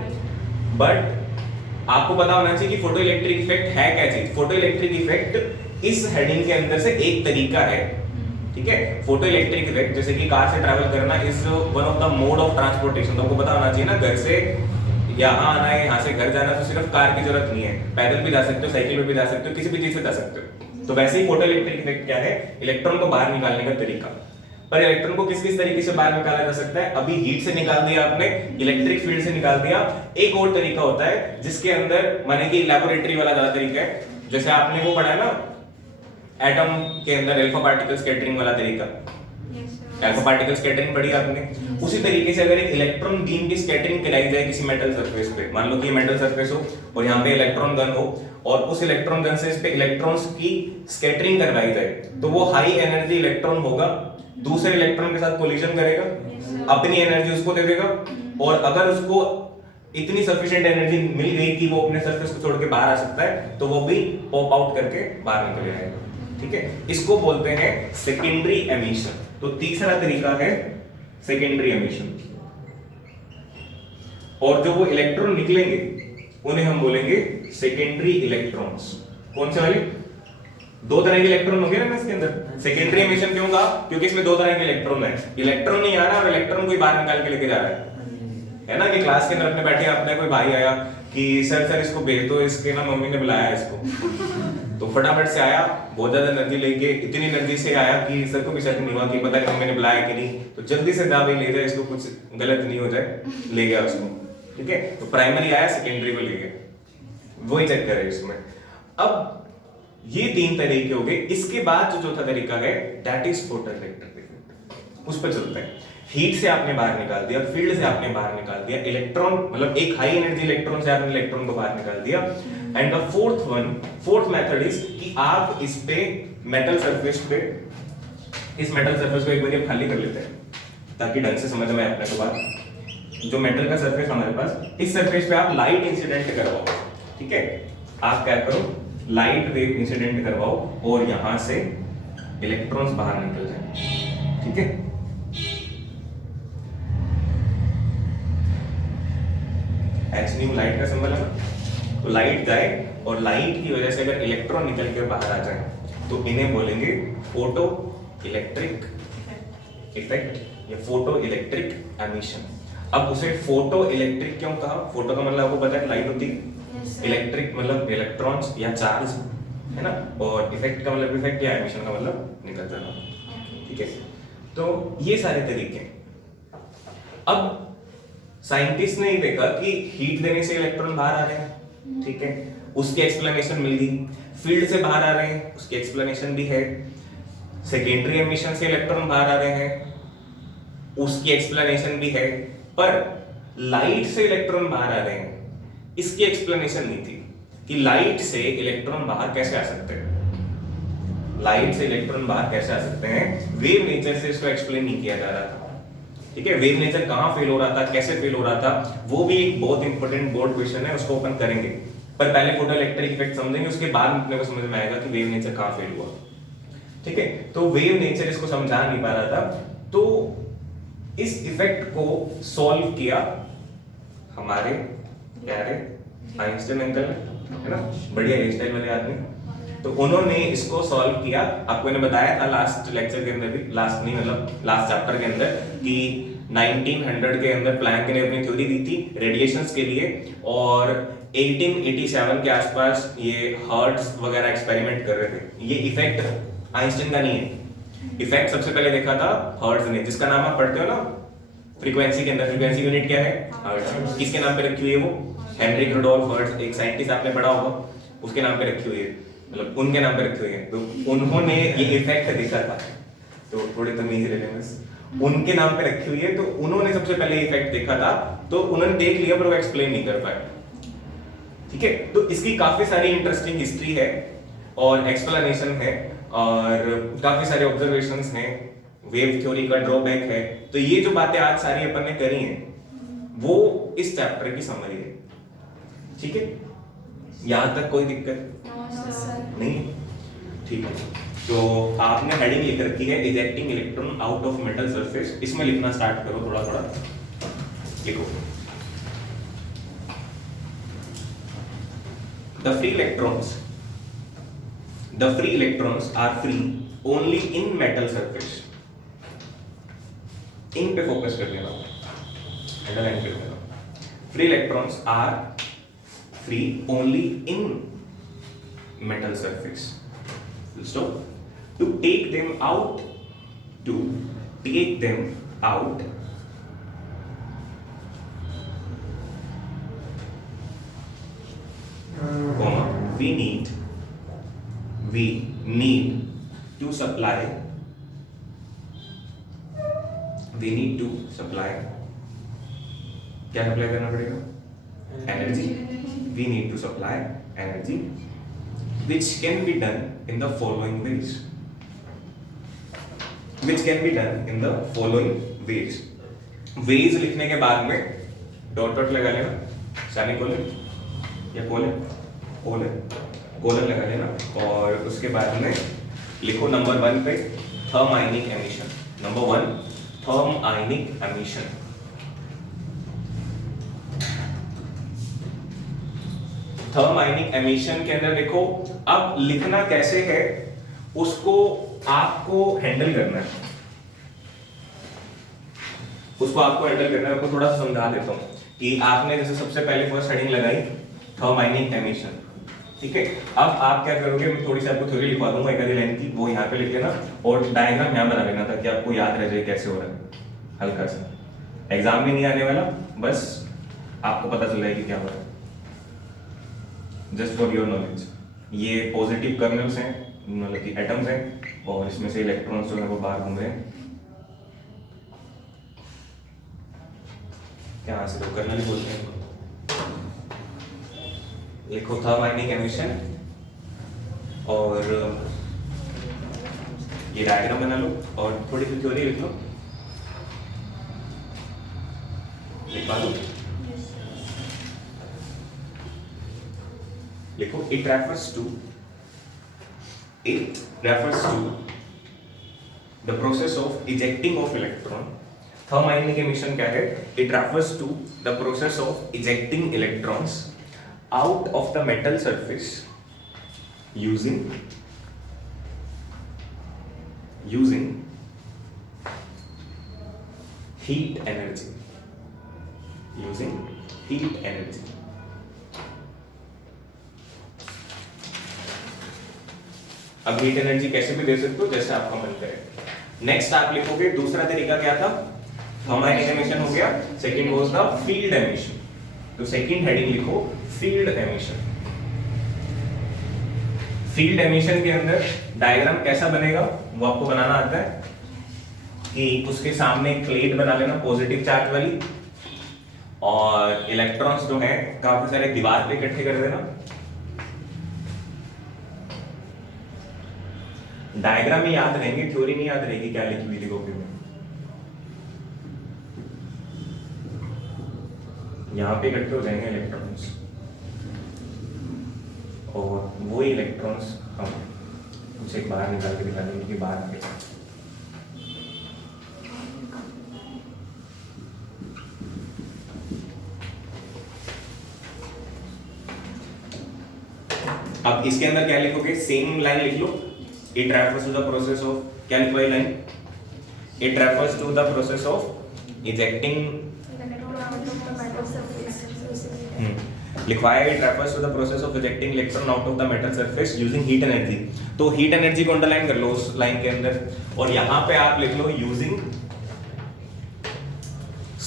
बट आपको पता होना चाहिए कि फोटो इलेक्ट्रिक इफेक्ट है क्या चीज। फोटो इलेक्ट्रिक इफेक्ट इस हेडिंग के अंदर से एक तरीका है, ठीक है। फोटो इलेक्ट्रिक इफेक्ट जैसे कि कार से ट्रैवल करना is one of the mode of transportation, तो आपको पता होना चाहिए ना, घर से यहाँ आना है, यहाँ से घर जाना, तो सिर्फ कार की जरूरत नहीं है, पैदल भी जा सकते हो, साइकिल में भी जा सकते हो, किसी भी चीज से जा सकते हो। तो वैसे ही फोटो इलेक्ट्रिक इफेक्ट क्या है, इलेक्ट्रॉन को बाहर निकालने का तरीका। पर इलेक्ट्रॉन को किस किस तरीके से बाहर निकाला जा सकता है, अभी हीट से निकाल दिया आपने, इलेक्ट्रिक फील्ड से निकाल दिया। एक और तरीका होता है जिसके अंदर माने कि लैबोरेटरी वाला ज्यादा तरीका है, जैसे आपने वो पढ़ा है ना एटम के अंदर अल्फा पार्टिकल स्कैटरिंग वाला तरीका, अल्फा पार्टिकल स्कैटरिंग पढ़ी आपने। उसी तरीके से अगर एक इलेक्ट्रॉन बीम की स्कैटरिंग कराई जाए किसी मेटल सरफेस पे, मान लो कि ये मेटल सरफेस हो और यहाँ पे इलेक्ट्रॉन गन हो और उस इलेक्ट्रॉन गन से इस पे इलेक्ट्रॉन्स की स्कैटरिंग करवाई जाए, तो वो हाई एनर्जी इलेक्ट्रॉन होगा, दूसरे इलेक्ट्रॉन के साथ कोलिजन करेगा, अपनी एनर्जी उसको दे देगा, और अगर उसको इतनी सफिशिएंट एनर्जी मिल गई कि वो अपने सरफेस को छोड़ के बाहर आ सकता है, तो वो भी पॉप आउट करके बाहर निकल जाएगा, ठीक है। इसको बोलते हैं सेकेंडरी एमिशन। तो तीसरा तरीका है सेकेंडरी एमिशन, और जो वो इलेक्ट्रॉन निकलेंगे उन्हें हम बोलेंगे सेकेंडरी इलेक्ट्रॉन्स। कौन से वाले, दो तरह के इलेक्ट्रॉन होंगे ना इसके अंदर। सेकेंडरी एमिशन क्यों कहा, क्योंकि इसमें दो तरह के इलेक्ट्रॉन है, इलेक्ट्रॉन नहीं आ रहा और इलेक्ट्रॉन कोई बाहर निकाल के लेके जा रहा है ना। कि क्लास के अंदर अपने बैठे अपने कोई भाई आया कि सर इसको भेज दो, इसके ना मम्मी ने बुलाया इसको, तो फटाफट से आया, बहुत ज्यादा एनर्जी लेके, इतनी एनर्जी से आया कि सर को भी शक नहीं हुआ कि पता नहीं मम्मी ने बुलाया कि नहीं, तो जल्दी से जा भाई ले जाए इसको, कुछ गलत नहीं हो जाए, ले गया उसको, ठीक है। तो प्राइमरी आया, सेकेंडरी को ले गया, वही चेक करे इसमें। अब ये तीन तरीके हो गए, इसके बाद जो चौथा तरीका है that is photo electric effect. उस पर चलते हैं। हीट से आपने बाहर निकाल दिया, फील्ड से आपने बाहर निकाल दिया, इलेक्ट्रॉन मतलब एक हाई एनर्जी इलेक्ट्रॉन से आपने इलेक्ट्रॉन को बाहर निकाल दिया। And the fourth method is कि आप इस पे मेटल सरफेस पे, इस मेटल सरफेस को एक बार खाली कर लेते हैं ताकि ढंग से समझ में अपने को बात। जो मेटल का सरफेस हमारे पास, इस सरफेस पे आप लाइट इंसिडेंट करवाओ, ठीक है। आप क्या करो, लाइट वेव इंसिडेंट करवाओ और यहां से इलेक्ट्रॉन्स बाहर निकल जाए, ठीक है। एच न्यू लाइट का सिंबल है ना, तो लाइट जाए और लाइट की वजह से अगर इलेक्ट्रॉन निकल के बाहर आ जाए तो इन्हें बोलेंगे फोटो इलेक्ट्रिक इफेक्ट या फोटो इलेक्ट्रिक एमिशन। अब उसे फोटो इलेक्ट्रिक क्यों कहा? फोटो का मतलब आपको पता है लाइट होती है, इलेक्ट्रिक मतलब इलेक्ट्रॉन्स या चार्ज, है ना, और इफेक्ट का मतलब इफेक्ट या एमिशन का मतलब निकल जाना, ठीक है। तो ये सारे तरीके। अब साइंटिस्ट ने ये देखा कि हीट देने से इलेक्ट्रॉन बाहर आ रहे हैं, ठीक है, उसकी एक्सप्लेनेशन मिल गई। फील्ड से बाहर आ रहे हैं, उसकी एक्सप्लेनेशन भी है। सेकेंडरी एमिशन से इलेक्ट्रॉन बाहर आ रहे हैं, उसकी एक्सप्लेनेशन भी है। पर लाइट से इलेक्ट्रॉन बाहर आ रहे हैं, इसकी एक्सप्लेनेशन नहीं थी कि लाइट से इलेक्ट्रॉन बाहर कैसे आ सकते हैं। लाइट से इलेक्ट्रॉन बाहर कैसे आ सकते हैं, वेव नेचर से इसको एक्सप्लेन नहीं किया जा रहा था, ठीक है। वेव नेचर कहां फेल हो रहा था, कैसे फेल हो रहा था, वो भी एक बहुत इंपॉर्टेंट बोर्ड क्वेश्चन है, उसको ओपन करेंगे। पर पहले फोटो इलेक्ट्रिक इफेक्ट समझेंगे, उसके बाद अपने को समझ में आएगा कि वेव नेचर कहां फेल हुआ, ठीक है। तो वेव नेचर इसको समझा नहीं पा रहा था, तो इस इफेक्ट को सॉल्व किया हमारे प्यारे आइंस्टाइन अंकल, है ना, बढ़िया हेयर स्टाइल वाले आदमी। तो उन्होंने इसको सॉल्व किया। आपको मैंने बताया था लास्ट लेक्चर के अंदर भी, लास्ट नहीं मतलब लास्ट चैप्टर के अंदर, कि 1900 के अंदर प्लैंक ने अपनी थ्योरी दी थी रेडिएशंस के लिए, और 1887 के आसपास ये हर्ट्ज वगैरह एक्सपेरिमेंट कर रहे थे। ये इफेक्ट आइंस्टाइन का नहीं है, इफेक्ट सबसे पहले देखा था हर्ट्ज ने, जिसका नाम आप पढ़ते हो ना फ्रीक्वेंसी के अंदर। फ्रीक्वेंसी यूनिट क्या है? हर्ट्ज। किसके नाम पे रखी हुई है वो? हेनरिक रुडोल्फ हर्ट्ज, एक साइंटिस्ट आपने पढ़ा होगा, उसके नाम पे रखी हुई है, मतलब उनके नाम पे रखी हुई है। तो उन्होंने ये इफेक्ट देखा था, तो थोड़े तमीज ले लेंगे, उनके नाम पे रखी हुई है, तो उन्होंने सबसे पहले इफेक्ट देखा था, तो उन्होंने देख लिया पर वो एक्सप्लेन नहीं कर पाए, ठीक है। तो इसकी काफी सारी इंटरेस्टिंग हिस्ट्री है और एक्सप्लेनेशन है और काफी सारे ऑब्जर्वेशंस हैं, वेव थ्योरी का ड्रॉबैक है। तो ये जो बातें आज सारी अपन ने करी हैं वो इस चैप्टर की समरी है, ठीक है। यहां तक कोई दिक्कत नहीं, ठीक है। तो आपने हेडिंग लिख रखी है ejecting electron out of metal surface, इसमें लिखना स्टार्ट करो, थोड़ा थोड़ा लिखो। The free electrons are free only in metal surface. इन पे फोकस कर लेना, अंडरलाइन कर लेना। Free electrons are free only in metal surface. So to take them out, comma, we need to supply क्या सप्लाई करना पड़ेगा? Energy. We need to supply energy which can be done in the following ways. Ways लिखने के बाद में dot dot लगा लेना, semicolon या कोलन लगा लेना, और उसके बाद में लिखो नंबर 1 पे थर्म आयनिक एमिशन। नंबर 1 थर्म आयनिक एमिशन। थर्म आयनिक एमिशन के अंदर देखो, अब लिखना कैसे है उसको आपको हैंडल करना है, आपको थोड़ा सा समझा देता हूं कि आपने जैसे सबसे पहले फर्स्ट हेडिंग लगाई थर्म आयनिक एमिशन, ठीक है। अब आप क्या करोगे, मैं थोड़ी सी आपको थ्योरी लिखवा दूंगा एक आधी लाइन की, वो यहाँ पे लिख लेना और डायग्राम यहाँ बना लेना ताकि आपको याद रह जाए कैसे हो रहा है, हल्का सा, एग्जाम में नहीं आने वाला, बस आपको पता चल जाएगा कि क्या हो रहा है, जस्ट फॉर योर नॉलेज। ये पॉजिटिव कर्नल्स हैं, मतलब कि एटम्स हैं, और इसमें से इलेक्ट्रॉन्स जो है वो बाहर घूम रहे हैं, क्या से तो करना नहीं बोलते हैं। लिखो थर्म आयनिक एमिशन और ये डायग्राम बना लो और थोड़ी सी थ्योरी लिख लो, लिखवा दो। लिखो it refers to the process of ejecting of electron। Thermionic emission क्या है? It refers to the process of ejecting electrons out of the metal surface using heat energy, अब हीट एनर्जी कैसे भी दे सकते हो जैसे आपका मन करे। नेक्स्ट आप लिखोगे दूसरा तरीका क्या था? थर्म आयनिक एमिशन हो गया, second was the field emission. तो सेकंड हेडिंग लिखो फील्ड एमिशन। फील्ड एमिशन के अंदर डायग्राम कैसा बनेगा वो आपको बनाना आता है कि उसके सामने एक प्लेट बना लेना पॉजिटिव चार्ज वाली, और इलेक्ट्रॉन्स जो है काफी सारे दीवार पे इकट्ठे कर देना। डायग्राम ही याद रहेंगे, थ्योरी नहीं याद रहेगी, क्या लिखी हुई लिखोगे। यहाँ पे इकट्ठे हो जाएंगे इलेक्ट्रॉन्स, और वो इलेक्ट्रॉन्स हम कुछ एक बाहर निकाल के दिखा देंगे कि बाहर आगे। अब इसके अंदर क्या लिखोगे? सेम लाइन लिख लो। It refers to the process of, क्या लिखवाई line? It refers to the process of ejecting लिखवाया it refers to the process of ejecting electron out of the metal surface using heat energy। तो heat energy को underline कर लो उस line के अंदर, और यहां पे आप लिख लो using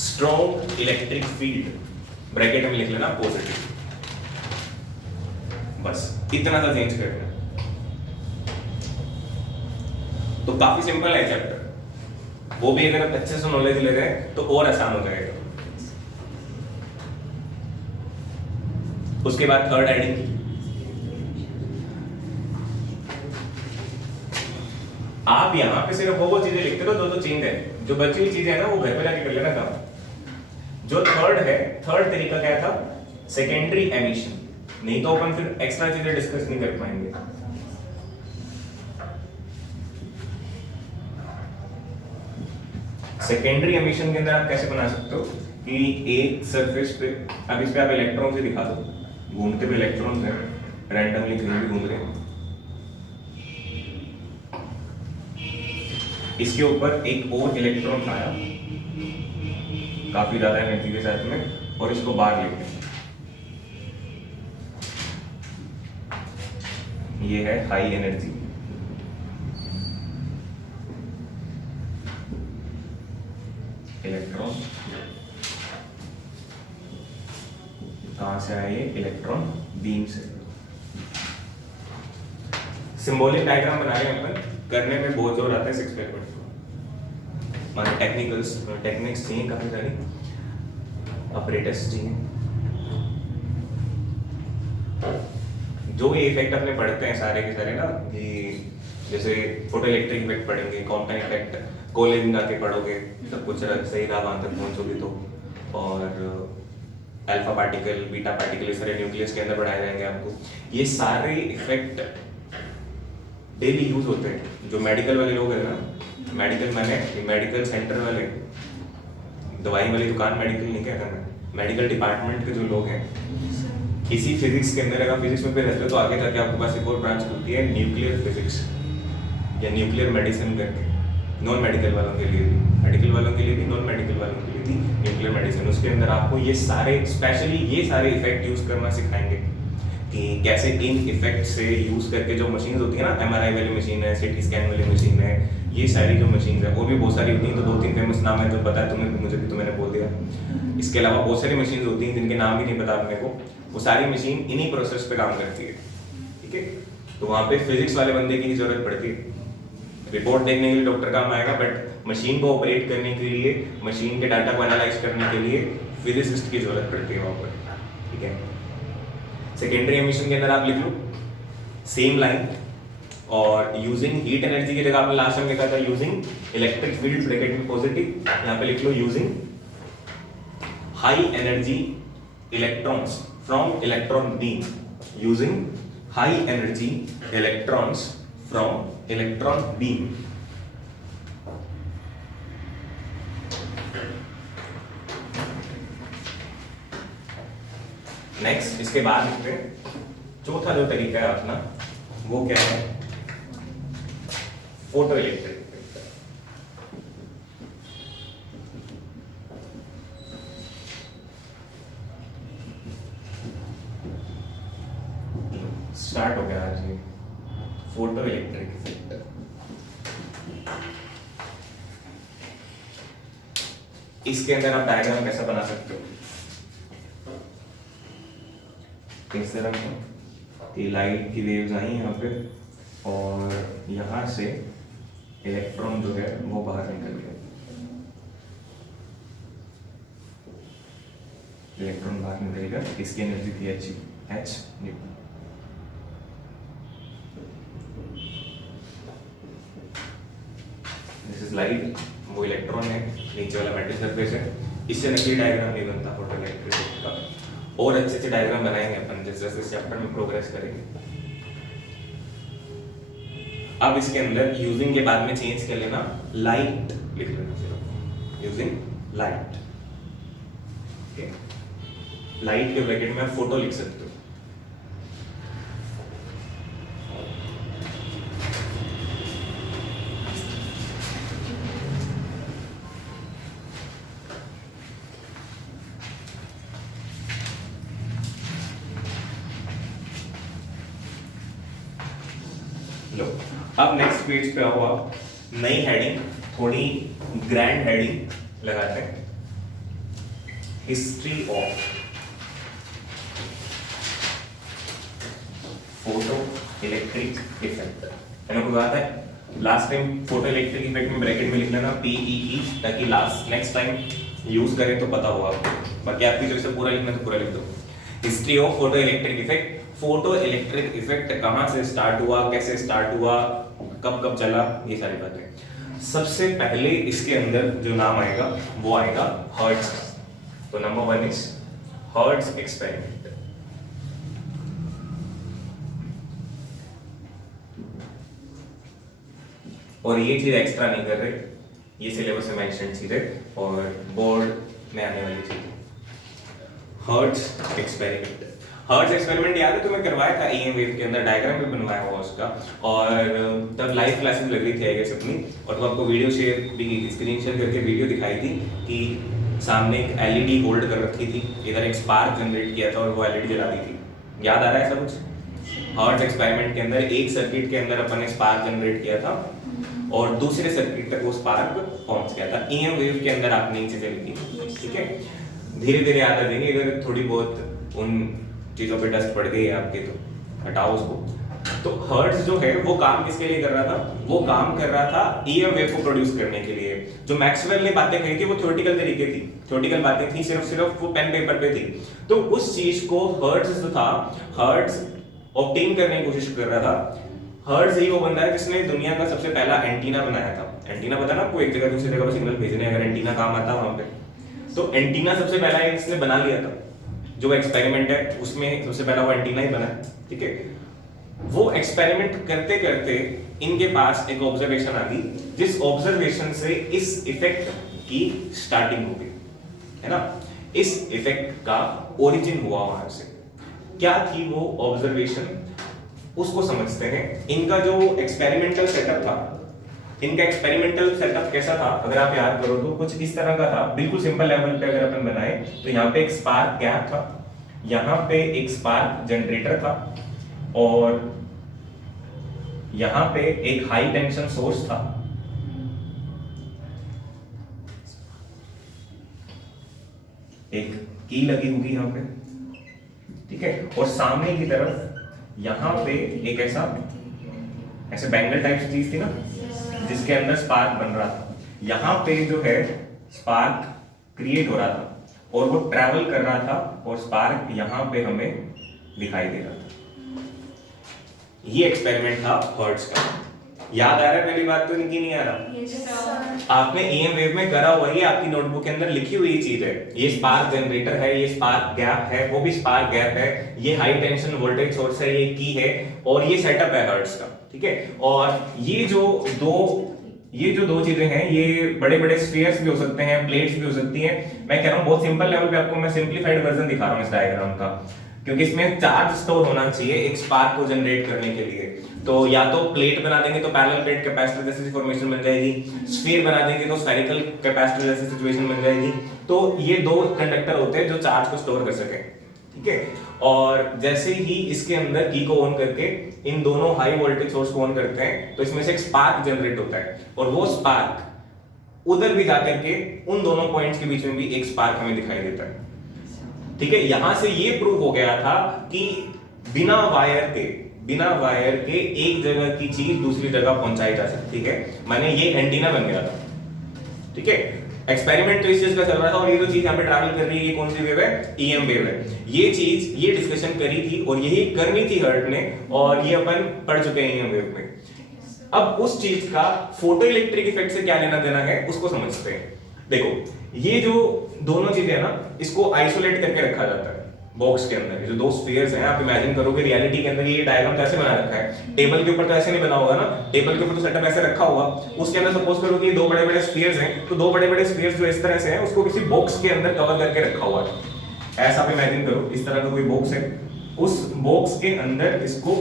strong electric field, bracket में लिख लेना पॉजिटिव। बस इतना सा चेंज करना। तो काफी सिंपल है चैप्टर, वो भी अगर आप अच्छे से नॉलेज ले रहे हैं तो और आसान हो जाएगा। उसके बाद थर्ड हेडिंग, आप यहां पे सिर्फ वो चीजें लिखते रहो जो चेंज है, जो बची हुई चीजें है ना वो घर पे जाके कर लेना काम। जो थर्ड है, थर्ड तरीका क्या था? Secondary emission. नहीं तो अपन फिर एक्स्ट्रा चीजें डिस्कस नहीं कर पाएंगे। सेकेंडरी एमिशन के अंदर आप कैसे बना सकते हो कि एक सरफेस पे, अब इस पे आप इलेक्ट्रॉन से दिखा दो, घूमते हुए इलेक्ट्रॉन्स हैं, रैंडमली कहीं भी घूम रहे हैं। इसके ऊपर एक और इलेक्ट्रॉन आया काफी ज्यादा एनर्जी के साथ में, और इसको बाहर लेते हैं। ये है हाई एनर्जी, इलेक्ट्रॉन। कहां से आए? इलेक्ट्रॉन बीम से। सिंबॉलिक डायग्राम बना रहे हैं अपन, करने में बहुत जोर आता है 6 पेपर को। हमारे टेक्निक्स चाहिए, काफी सारी ऑपरेटर्स चाहिए। जो ये इफेक्ट अपने पढ़ते हैं सारे के सारे ना, कि जैसे फोटो इलेक्ट्रिक इफेक्ट पढ़ेंगे, क्वांटम इफेक्ट, कॉलेज में आके पढ़ोगे, सब कुछ सही राह वहां तक पहुंचोगे तो, और अल्फा पार्टिकल, बीटा पार्टिकल, इस सारे न्यूक्लियस के अंदर पढ़ाए जाएंगे आपको। ये सारे इफेक्ट डेली यूज होते हैं। जो मेडिकल वाले लोग हैं ना, मेडिकल मैंने मेडिकल सेंटर वाले, दवाई वाली दुकान मेडिकल नहीं कहता मैं, मेडिकल डिपार्टमेंट के जो लोग हैं, इसी फिजिक्स के अंदर, अगर फिजिक्स में फिर रहते हो तो आगे जाके आपके पास एक और ब्रांच खुलती है न्यूक्लियर फिजिक्स या न्यूक्लियर मेडिसिन करके। नॉन मेडिकल वालों के लिए भी, मेडिकल वालों के लिए भी, नॉन मेडिकल वालों के लिए भी न्यूक्लियर मेडिसिन। उसके अंदर आपको ये सारे, स्पेशली ये सारे इफेक्ट यूज करना सिखाएंगे कि कैसे इन इफेक्ट से यूज करके जो मशीन होती है ना, एमआरआई वाली मशीन है, सीटी स्कैन वाली मशीन है, ये सारी जो मशीन है, और भी बहुत सारी होती हैं। तो 2-3 फेमस नाम है जो पता है तुम्हें, मुझे भी तो मैंने बोल दिया। इसके अलावा बहुत सारी मशीन होती हैं जिनके नाम भी नहीं पता अपने को। वो सारी मशीन इन्हीं प्रोसेस पे काम करती है, ठीक है। तो वहाँ पे फिजिक्स वाले बंदे की जरूरत पड़ती है। रिपोर्ट देखने के लिए डॉक्टर काम आएगा, बट मशीन को ऑपरेट करने के लिए, मशीन के डाटा को एनालाइज करने के लिए फिजिसिस्ट की जरूरत पड़ती है वहां पर, ठीक है। सेकेंडरी एमिशन के अंदर आप लिख लो सेम लाइन, और यूजिंग हीट एनर्जी की जगह आपने लास्ट टाइम लिखा था यूजिंग इलेक्ट्रिक फील्ड ब्रैकेट में पॉजिटिव, यहाँ पे लिख लो using high energy electrons from electron beam, using high energy electrons from electron beam. Next इसके बाद लिखते हैं चौथा जो तरीका है अपना, वो क्या है, फोटो इलेक्ट्रिक। स्टार्ट हो गया आज ये फोटो इलेक्ट्रिक इफेक्ट। इसके अंदर आप डायग्राम कैसा बना सकते हो, इस तरह की लाइट की वेव्स आई यहाँ पे, और यहाँ से इलेक्ट्रॉन जो है वो बाहर निकल गया, इलेक्ट्रॉन बाहर निकल गया, इसकी एनर्जी थी H Newton. This is light, वो इलेक्ट्रॉन है, नीचे वाला मेटल सरफेस है। इससे नकली डायग्राम नहीं बनता फोटो इलेक्ट्रिक का, और अच्छे अच्छे डायग्राम बनाएंगे अपन जैसे जैसे चैप्टर में प्रोग्रेस करेंगे। अब इसके अंदर यूजिंग के बाद में चेंज कर लेना, लाइट लिख लेना सिर्फ, यूजिंग लाइट, ओके। लाइट के ब्रैकेट में आप फोटो लिख सकते हो। लो, अब नेक्स्ट पेज पे आओ आप, नई हेडिंग, थोड़ी ग्रैंड हेडिंग लगाते हैं, history of photo electric effect. मैंने आपको कहा था last time photo electric effect में ब्रैकेट में लिख लेना PEE, ताकि नेक्स्ट टाइम यूज करें तो पता हो आपको। बाकी आपकी तरफ से पूरा लिखना तो पूरा लिख दो। History of photo electric effect, photo electric effect कहां से स्टार्ट हुआ, कैसे स्टार्ट हुआ, कब कब चला, ये सारी बातें। सबसे पहले इसके अंदर जो नाम आएगा वो आएगा हर्ट्ज। तो नंबर 1 इज हर्ट्ज एक्सपेरिमेंट। और ये चीज एक्स्ट्रा नहीं कर रहे, ये सिलेबस में मेंशन चीज है और बोर्ड में आने वाली चीज है। हर्ट्ज एक्सपेरिमेंट, हर्ट्ज एक्सपेरिमेंट याद है तुम्हें करवाया था EM वेव के अंदर, डायग्राम भी बनवाया हुआ उसका, और तब लाइव क्लासेस लग रही थी आई गेस अपनी, और तब आपको वीडियो शेयर भी की थी, स्क्रीन शेयर करके वीडियो दिखाई थी कि सामने एक LED होल्ड कर रखी थी, इधर एक स्पार्क जनरेट किया था और वो LED जला दी थी। याद आ रहा है ऐसा कुछ? हर्ट्ज एक्सपेरिमेंट के अंदर एक सर्किट के अंदर अपन ने स्पार्क जनरेट किया था और दूसरे सर्किट तक वो स्पार्क पहुंच गया था। EM वेव के अंदर आपने ये चीजें लिखी, ठीक है। धीरे धीरे याद आ जाएंगे, अगर थोड़ी बहुत उन चीजों पे डस्ट पड़ गई है आपके तो हटाओ उसको। तो हर्ट्ज जो है वो काम किसके लिए कर रहा था? वो काम कर रहा था EM वेव को प्रोड्यूस करने के लिए। जो मैक्सवेल ने बातें कही थी वो थ्योरेटिकल तरीके थी, थ्योरेटिकल बातें थी, सिर्फ वो पेन पेपर पे थी। तो उस चीज को हर्ट्ज जो था, हर्ट्ज ऑब्टेन करने की कोशिश कर रहा था। हर्ट्ज ही वो बंदा है जिसने दुनिया का सबसे पहला एंटीना बनाया था। एंटीना पता ना आपको, एक जगह दूसरी जगह पर सिग्नल भेजने, अगर एंटीना काम आता वहां पे, तो एंटीना सबसे पहला इसने बना लिया था। जो एक्सपेरिमेंट है उसमें सबसे पहला वो एंटीना ही बना, ठीक है। वो एक्सपेरिमेंट करते करते इनके पास एक ऑब्जर्वेशन आ गई, जिस ऑब्जर्वेशन से इस इफेक्ट की स्टार्टिंग हो गई, है ना। इस इफेक्ट का ओरिजिन हुआ वहां से। क्या थी वो ऑब्जर्वेशन, उसको समझते हैं। इनका जो एक्सपेरिमेंटल सेटअप था, इनका एक्सपेरिमेंटल सेटअप कैसा था अगर आप याद करो तो कुछ इस तरह का था, बिल्कुल सिंपल लेवल पे अगर अपन बनाए तो यहाँ पे एक स्पार्क गैप था, यहाँ पे एक स्पार्क जनरेटर था, और यहाँ पे एक हाई टेंशन सोर्स था, एक की लगी होगी यहाँ पे, ठीक है। और सामने की तरफ यहाँ पे एक ऐसे बैंगल टाइप की चीज थी ना, जिसके अंदर स्पार्क बन रहा था। यहाँ पे जो है स्पार्क क्रिएट हो रहा था, और वो ट्रैवल कर रहा था और स्पार्क यहां पे हमें दिखाई दे रहा था। ये एक्सपेरिमेंट था हर्ट्ज का। याद आ रहा है पहली बात तो इनकी, नहीं आ रहा? yes, आपने ईएम वेव में करा हुआ, ये आपकी नोटबुक के अंदर लिखी हुई चीज है। ये स्पार्क जनरेटर है, ये स्पार्क गैप है, वो भी स्पार्क गैप है, ये हाई टेंशन वोल्टेज सोर्स है, ये की है, और ये सेटअप है हर्ट्ज का। ठीक है, और ये जो दो चीजें हैं, ये बड़े बड़े स्फीयर्स भी हो सकते हैं, प्लेट्स भी हो सकती हैं। मैं कह रहा हूँ बहुत सिंपल लेवल पे आपको मैं सिंपलीफाइड वर्जन दिखा रहा हूँ इस डायग्राम का, क्योंकि इसमें चार्ज स्टोर होना चाहिए एक स्पार्क को जनरेट करने के लिए। तो या तो प्लेट बना देंगे तो पैरेलल प्लेट कैपेसिटर जैसी फॉर्मेशन बन जाएगी, स्फीयर बना देंगे तो स्फेरिकल कैपेसिटर जैसी सिचुएशन बन जाएगी। तो ये दो कंडक्टर होते हैं जो चार्ज को स्टोर कर सके। ठीक है, और जैसे ही इसके अंदर की को ऑन करके इन दोनों हाई वोल्टेज सोर्स को ऑन करते हैं तो इसमें से एक स्पार्क जनरेट होता है, और वो स्पार्क उधर भी जाकर के उन दोनों पॉइंट्स के बीच में भी एक स्पार्क हमें दिखाई देता है। ठीक है, यहां से ये प्रूव हो गया था कि बिना वायर के एक जगह की चीज दूसरी जगह पहुंचाई जा सकती है, माने ये एंटीना बन गया था। ठीक है, एक्सपेरिमेंट तो इस चीज का चल रहा था, और ये जो चीज यहां पे ट्रैवल कर रही है ये कौन सी वेव है? ईएम वेव है। ये डिस्कशन करी थी और यही करनी थी हर्ट ने, और ये अपन पढ़ चुके हैं ईएम वेव में। अब उस चीज का फोटो इलेक्ट्रिक इफेक्ट से क्या लेना देना है उसको समझते हैं। देखो, ये जो दोनों चीजें है ना, इसको आइसोलेट करके रखा जाता है बॉक्स के अंदर। जो दो स्फीयर्स हैं, आप इमेजिन करोगे रियलिटी के अंदर ये डायग्राम कैसे बना रखा है। टेबल के ऊपर तो ऐसे नहीं बना होगा ना, टेबल के ऊपर तो सेटअप ऐसे रखा होगा। उसके अंदर सपोज करो कि दो बड़े बड़े स्फीयर्स हैं, तो दो बड़े बड़े स्फीयर्स जो इस तरह से हैं उसको किसी बॉक्स के अंदर कवर करके रखा हुआ है। ऐसा आप इमेजिन करो, इस तरह का कोई बॉक्स है, उस बॉक्स के अंदर इसको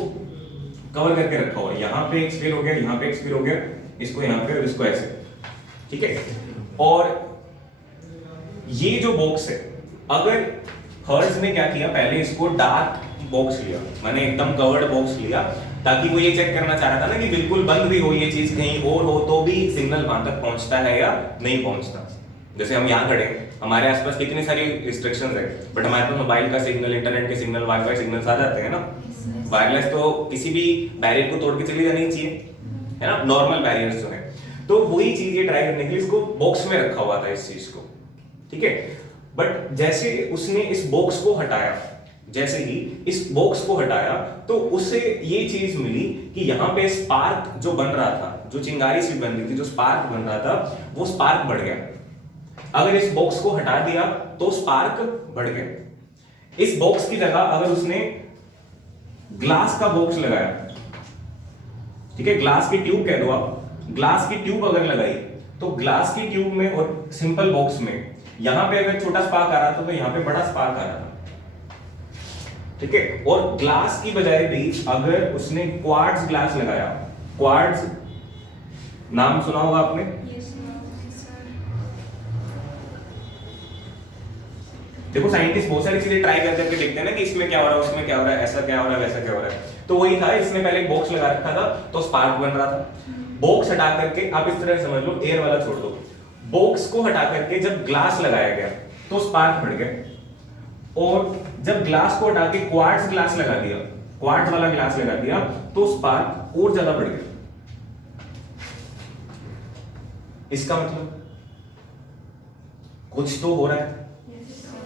कवर करके रखा हुआ है। यहाँ पे एक स्फीयर हो गया, यहाँ पे एक स्फीयर हो गया, इसको यहाँ पे और इसको ऐसे। ठीक है, और ये जो बॉक्स है, अगर हर्ट्ज ने क्या किया, पहले इसको डार्क बॉक्स लिया, माने एकदम कवर्ड बॉक्स लिया, ताकि वो ये चेक करना चाह रहा था ना कि बिल्कुल बंद भी हो ये चीज कहीं और हो तो भी सिग्नल वहां तक पहुंचता है या नहीं पहुंचता। जैसे हम यहाँ खड़े हैं, हमारे आसपास कितनी सारी रिस्ट्रिक्शंस है, बट हमारे पास मोबाइल का सिग्नल, इंटरनेट के सिग्नल, वाईफाई सिग्नल आ जाते हैं ना। वायरलेस तो किसी भी बैरियर को तोड़ के चली जानी चाहिए, है ना, नॉर्मल बैरियर्स जो है। तो वही चीज ये ट्राई करने के लिए इसको बॉक्स में रखा हुआ था इस चीज को। ठीक है, बट जैसे उसने इस बॉक्स को हटाया, जैसे ही इस बॉक्स को हटाया तो उसे ये चीज मिली कि यहाँ पे स्पार्क जो बन रहा था, जो चिंगारी सी बन रही थी, जो स्पार्क बन रहा था, वो स्पार्क बढ़ गया। अगर इस बॉक्स को हटा दिया तो स्पार्क बढ़ गया। इस बॉक्स की जगह अगर उसने ग्लास का बॉक्स लगाया, ठीक है, ग्लास की ट्यूब कह दो आप, ग्लास की ट्यूब अगर लगाई तो ग्लास की ट्यूब में और सिंपल बॉक्स में यहां पे अगर छोटा स्पार्क आ रहा था तो यहां पे बड़ा स्पार्क आ रहा था। ठीक है, और ग्लास की बजाय भी अगर उसने क्वार्ट्ज ग्लास लगाया, क्वार्ट्ज नाम सुना होगा आपने? देखो, साइंटिस्ट बहुत सारी चीजें ट्राई करके देखते हैं ना कि इसमें क्या हो रहा है, उसमें क्या हो रहा है, ऐसा क्या हो रहा है, वैसा क्या हो रहा है। तो वही था, इसने पहले एक बॉक्स लगा रखा था तो स्पार्क बन रहा था। बॉक्स हटा करके आप इस तरह समझ लो, एयर वाला छोड़ दो, बॉक्स को हटा करके जब ग्लास लगाया गया तो स्पार्क बढ़ गया, और जब ग्लास को हटा के क्वार्ट्ज ग्लास लगा दिया, क्वार्ट्ज वाला ग्लास लगा दिया तो स्पार्क और ज्यादा बढ़ गया। इसका मतलब कुछ तो हो रहा है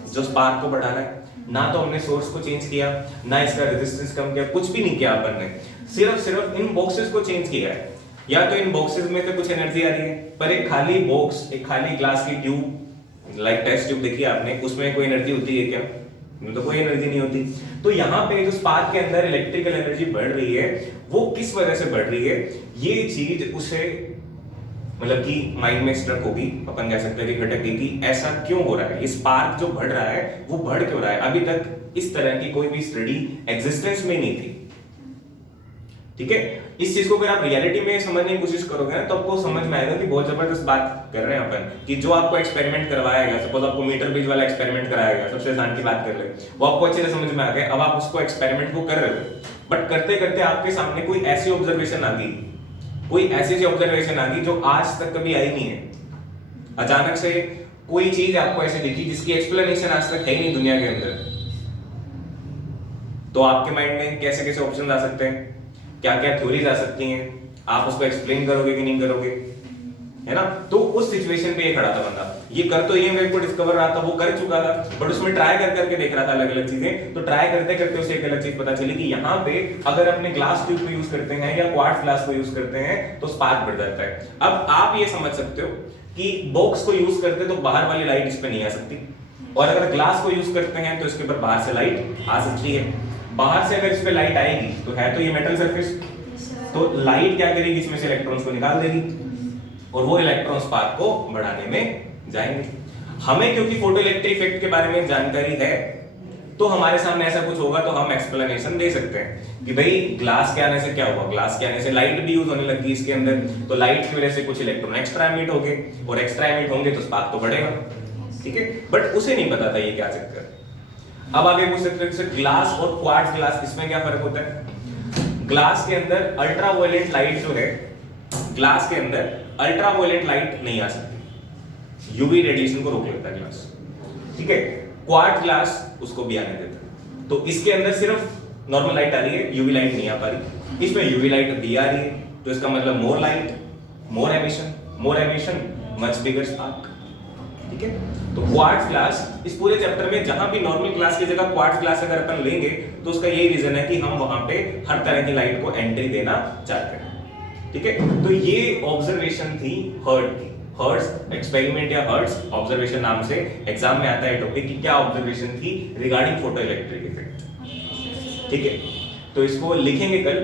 जो स्पार्क को बढ़ा रहा है। ना तो हमने सोर्स को चेंज किया, ना इसका रेजिस्टेंस कम किया, कुछ भी नहीं किया अपन ने, सिर्फ इन बॉक्सेस को चेंज किया है। या तो इन बॉक्सेस में से कुछ एनर्जी आ रही है, पर एक खाली बॉक्स, एक खाली ग्लास की ट्यूब, लाइक टेस्ट ट्यूब देखी आपने, उसमें कोई एनर्जी होती है क्या? तो कोई एनर्जी नहीं होती। तो यहाँ पे जो स्पार्क के अंदर इलेक्ट्रिकल एनर्जी बढ़ रही है, वो किस वजह से बढ़ रही है, ये चीज उसे मतलब कि माइंड में स्ट्रक होगी, अपन कह सकते हैं कि खटक गई कि ऐसा क्यों हो रहा है, ये स्पार्क जो बढ़ रहा है वो बढ़ क्यों रहा है। अभी तक इस तरह की कोई भी स्टडी एग्जिस्टेंस में नहीं थी। ठीक है, इस चीज को अगर आप रियलिटी में समझने की कोशिश करोगे ना तो आपको समझ में आएगा कि बहुत जबरदस्त बात कर रहे हैं अपन, कि जो आपको एक्सपेरिमेंट करवाया गया, सपोज आपको मीटर ब्रिज वाला एक्सपेरिमेंट कराया गया, सबसे आसान की बात कर ले, वो आपको अच्छे से समझ में आ गया। अब आप उसको एक्सपेरिमेंट वो कर रहे हो, बट करते करते आपके सामने कोई ऐसी ऑब्जर्वेशन आ गई, कोई ऐसी ऑब्जर्वेशन आ गई जो आज तक कभी आई नहीं है। अचानक से कोई चीज आपको ऐसे दिखी जिसकी एक्सप्लेनेशन आज तक है ही नहीं दुनिया के अंदर, तो आपके माइंड में कैसे कैसे ऑप्शन आ सकते हैं, क्या क्या थ्योरीज आ सकती हैं, आप उसको एक्सप्लेन करोगे कि नहीं करोगे? है ना। तो उस सिचुएशन पे ये खड़ा था बंदा, ये कर तो ईएम वेव को डिस्कवर रहा था, वो कर चुका था, बट उसमें ट्राई कर करके देख रहा था अलग अलग चीजें। तो ट्राई करते करते उसे एक अलग चीज पता चली कि यहाँ पे अगर अपने ग्लास ट्यूब को यूज करते हैं या क्वार्ट्ज ग्लास को यूज करते हैं तो स्पार्क बढ़ जाता है। अब आप ये समझ सकते हो कि बॉक्स को यूज करते तो बाहर वाली लाइट इस पे नहीं आ सकती, और अगर ग्लास को यूज करते हैं तो इसके ऊपर बाहर से लाइट आ सकती है। बाहर से अगर इस पे लाइट आएगी तो है तो ये मेटल सरफेस, तो लाइट क्या करेगी, इसमें से इलेक्ट्रॉन्स को निकाल देगी और वो इलेक्ट्रॉन स्पार्क को बढ़ाने में जाएंगे। हमें क्योंकि फोटो इलेक्ट्रिक इफेक्ट के बारे में जानकारी है, तो हमारे सामने ऐसा कुछ होगा तो हम एक्सप्लेनेशन दे सकते हैं कि भाई ग्लास के आने से क्या हुआ, ग्लास के आने से लाइट भी यूज होने लगी इसके अंदर, तो लाइट की वजह से कुछ इलेक्ट्रॉन एक्स्ट्रा एमिट हो गए, और एक्स्ट्रा एमिट होंगे तो स्पार्क तो बढ़ेगा, ठीक है। बट उसे नहीं पता था ये क्या चक्कर। अब आगे पूछ सकते हैं ग्लास और क्वार्ट्ज ग्लास, इसमें क्या फर्क होता है। ग्लास के अंदर अल्ट्रावायलेट लाइट जो है, ग्लास के अंदर अल्ट्रावायलेट लाइट नहीं आ सकती, यूवी रेडिएशन को रोक लेता है ग्लास, ठीक है। क्वार्ट्ज ग्लास उसको भी आने देता है, तो इसके अंदर सिर्फ नॉर्मल लाइट आ रही है, यूवी लाइट नहीं आ पा रही, इसमें यूवी लाइट भी आ रही है, तो इसका मतलब मोर लाइट, मोर एमिशन, मच बिगर स्पार्क, ठीक है। तो क्वार्ट्ज ग्लास, इस पूरे चैप्टर में जहां भी नॉर्मल ग्लास की जगह क्वार्ट्ज ग्लास अगर अपन लेंगे तो उसका यही रीजन है कि हम वहां पे हर तरह की लाइट को एंट्री देना चाहते हैं, ठीक है। तो ये ऑब्जर्वेशन थी हर्ट की, हर्ट्ज एक्सपेरिमेंट या हर्ट्ज ऑब्जर्वेशन नाम से एग्जाम में आता है टॉपिक कि क्या ऑब्जर्वेशन थी रिगार्डिंग फोटो इलेक्ट्रिक इफेक्ट, ठीक है। तो इसको लिखेंगे कल।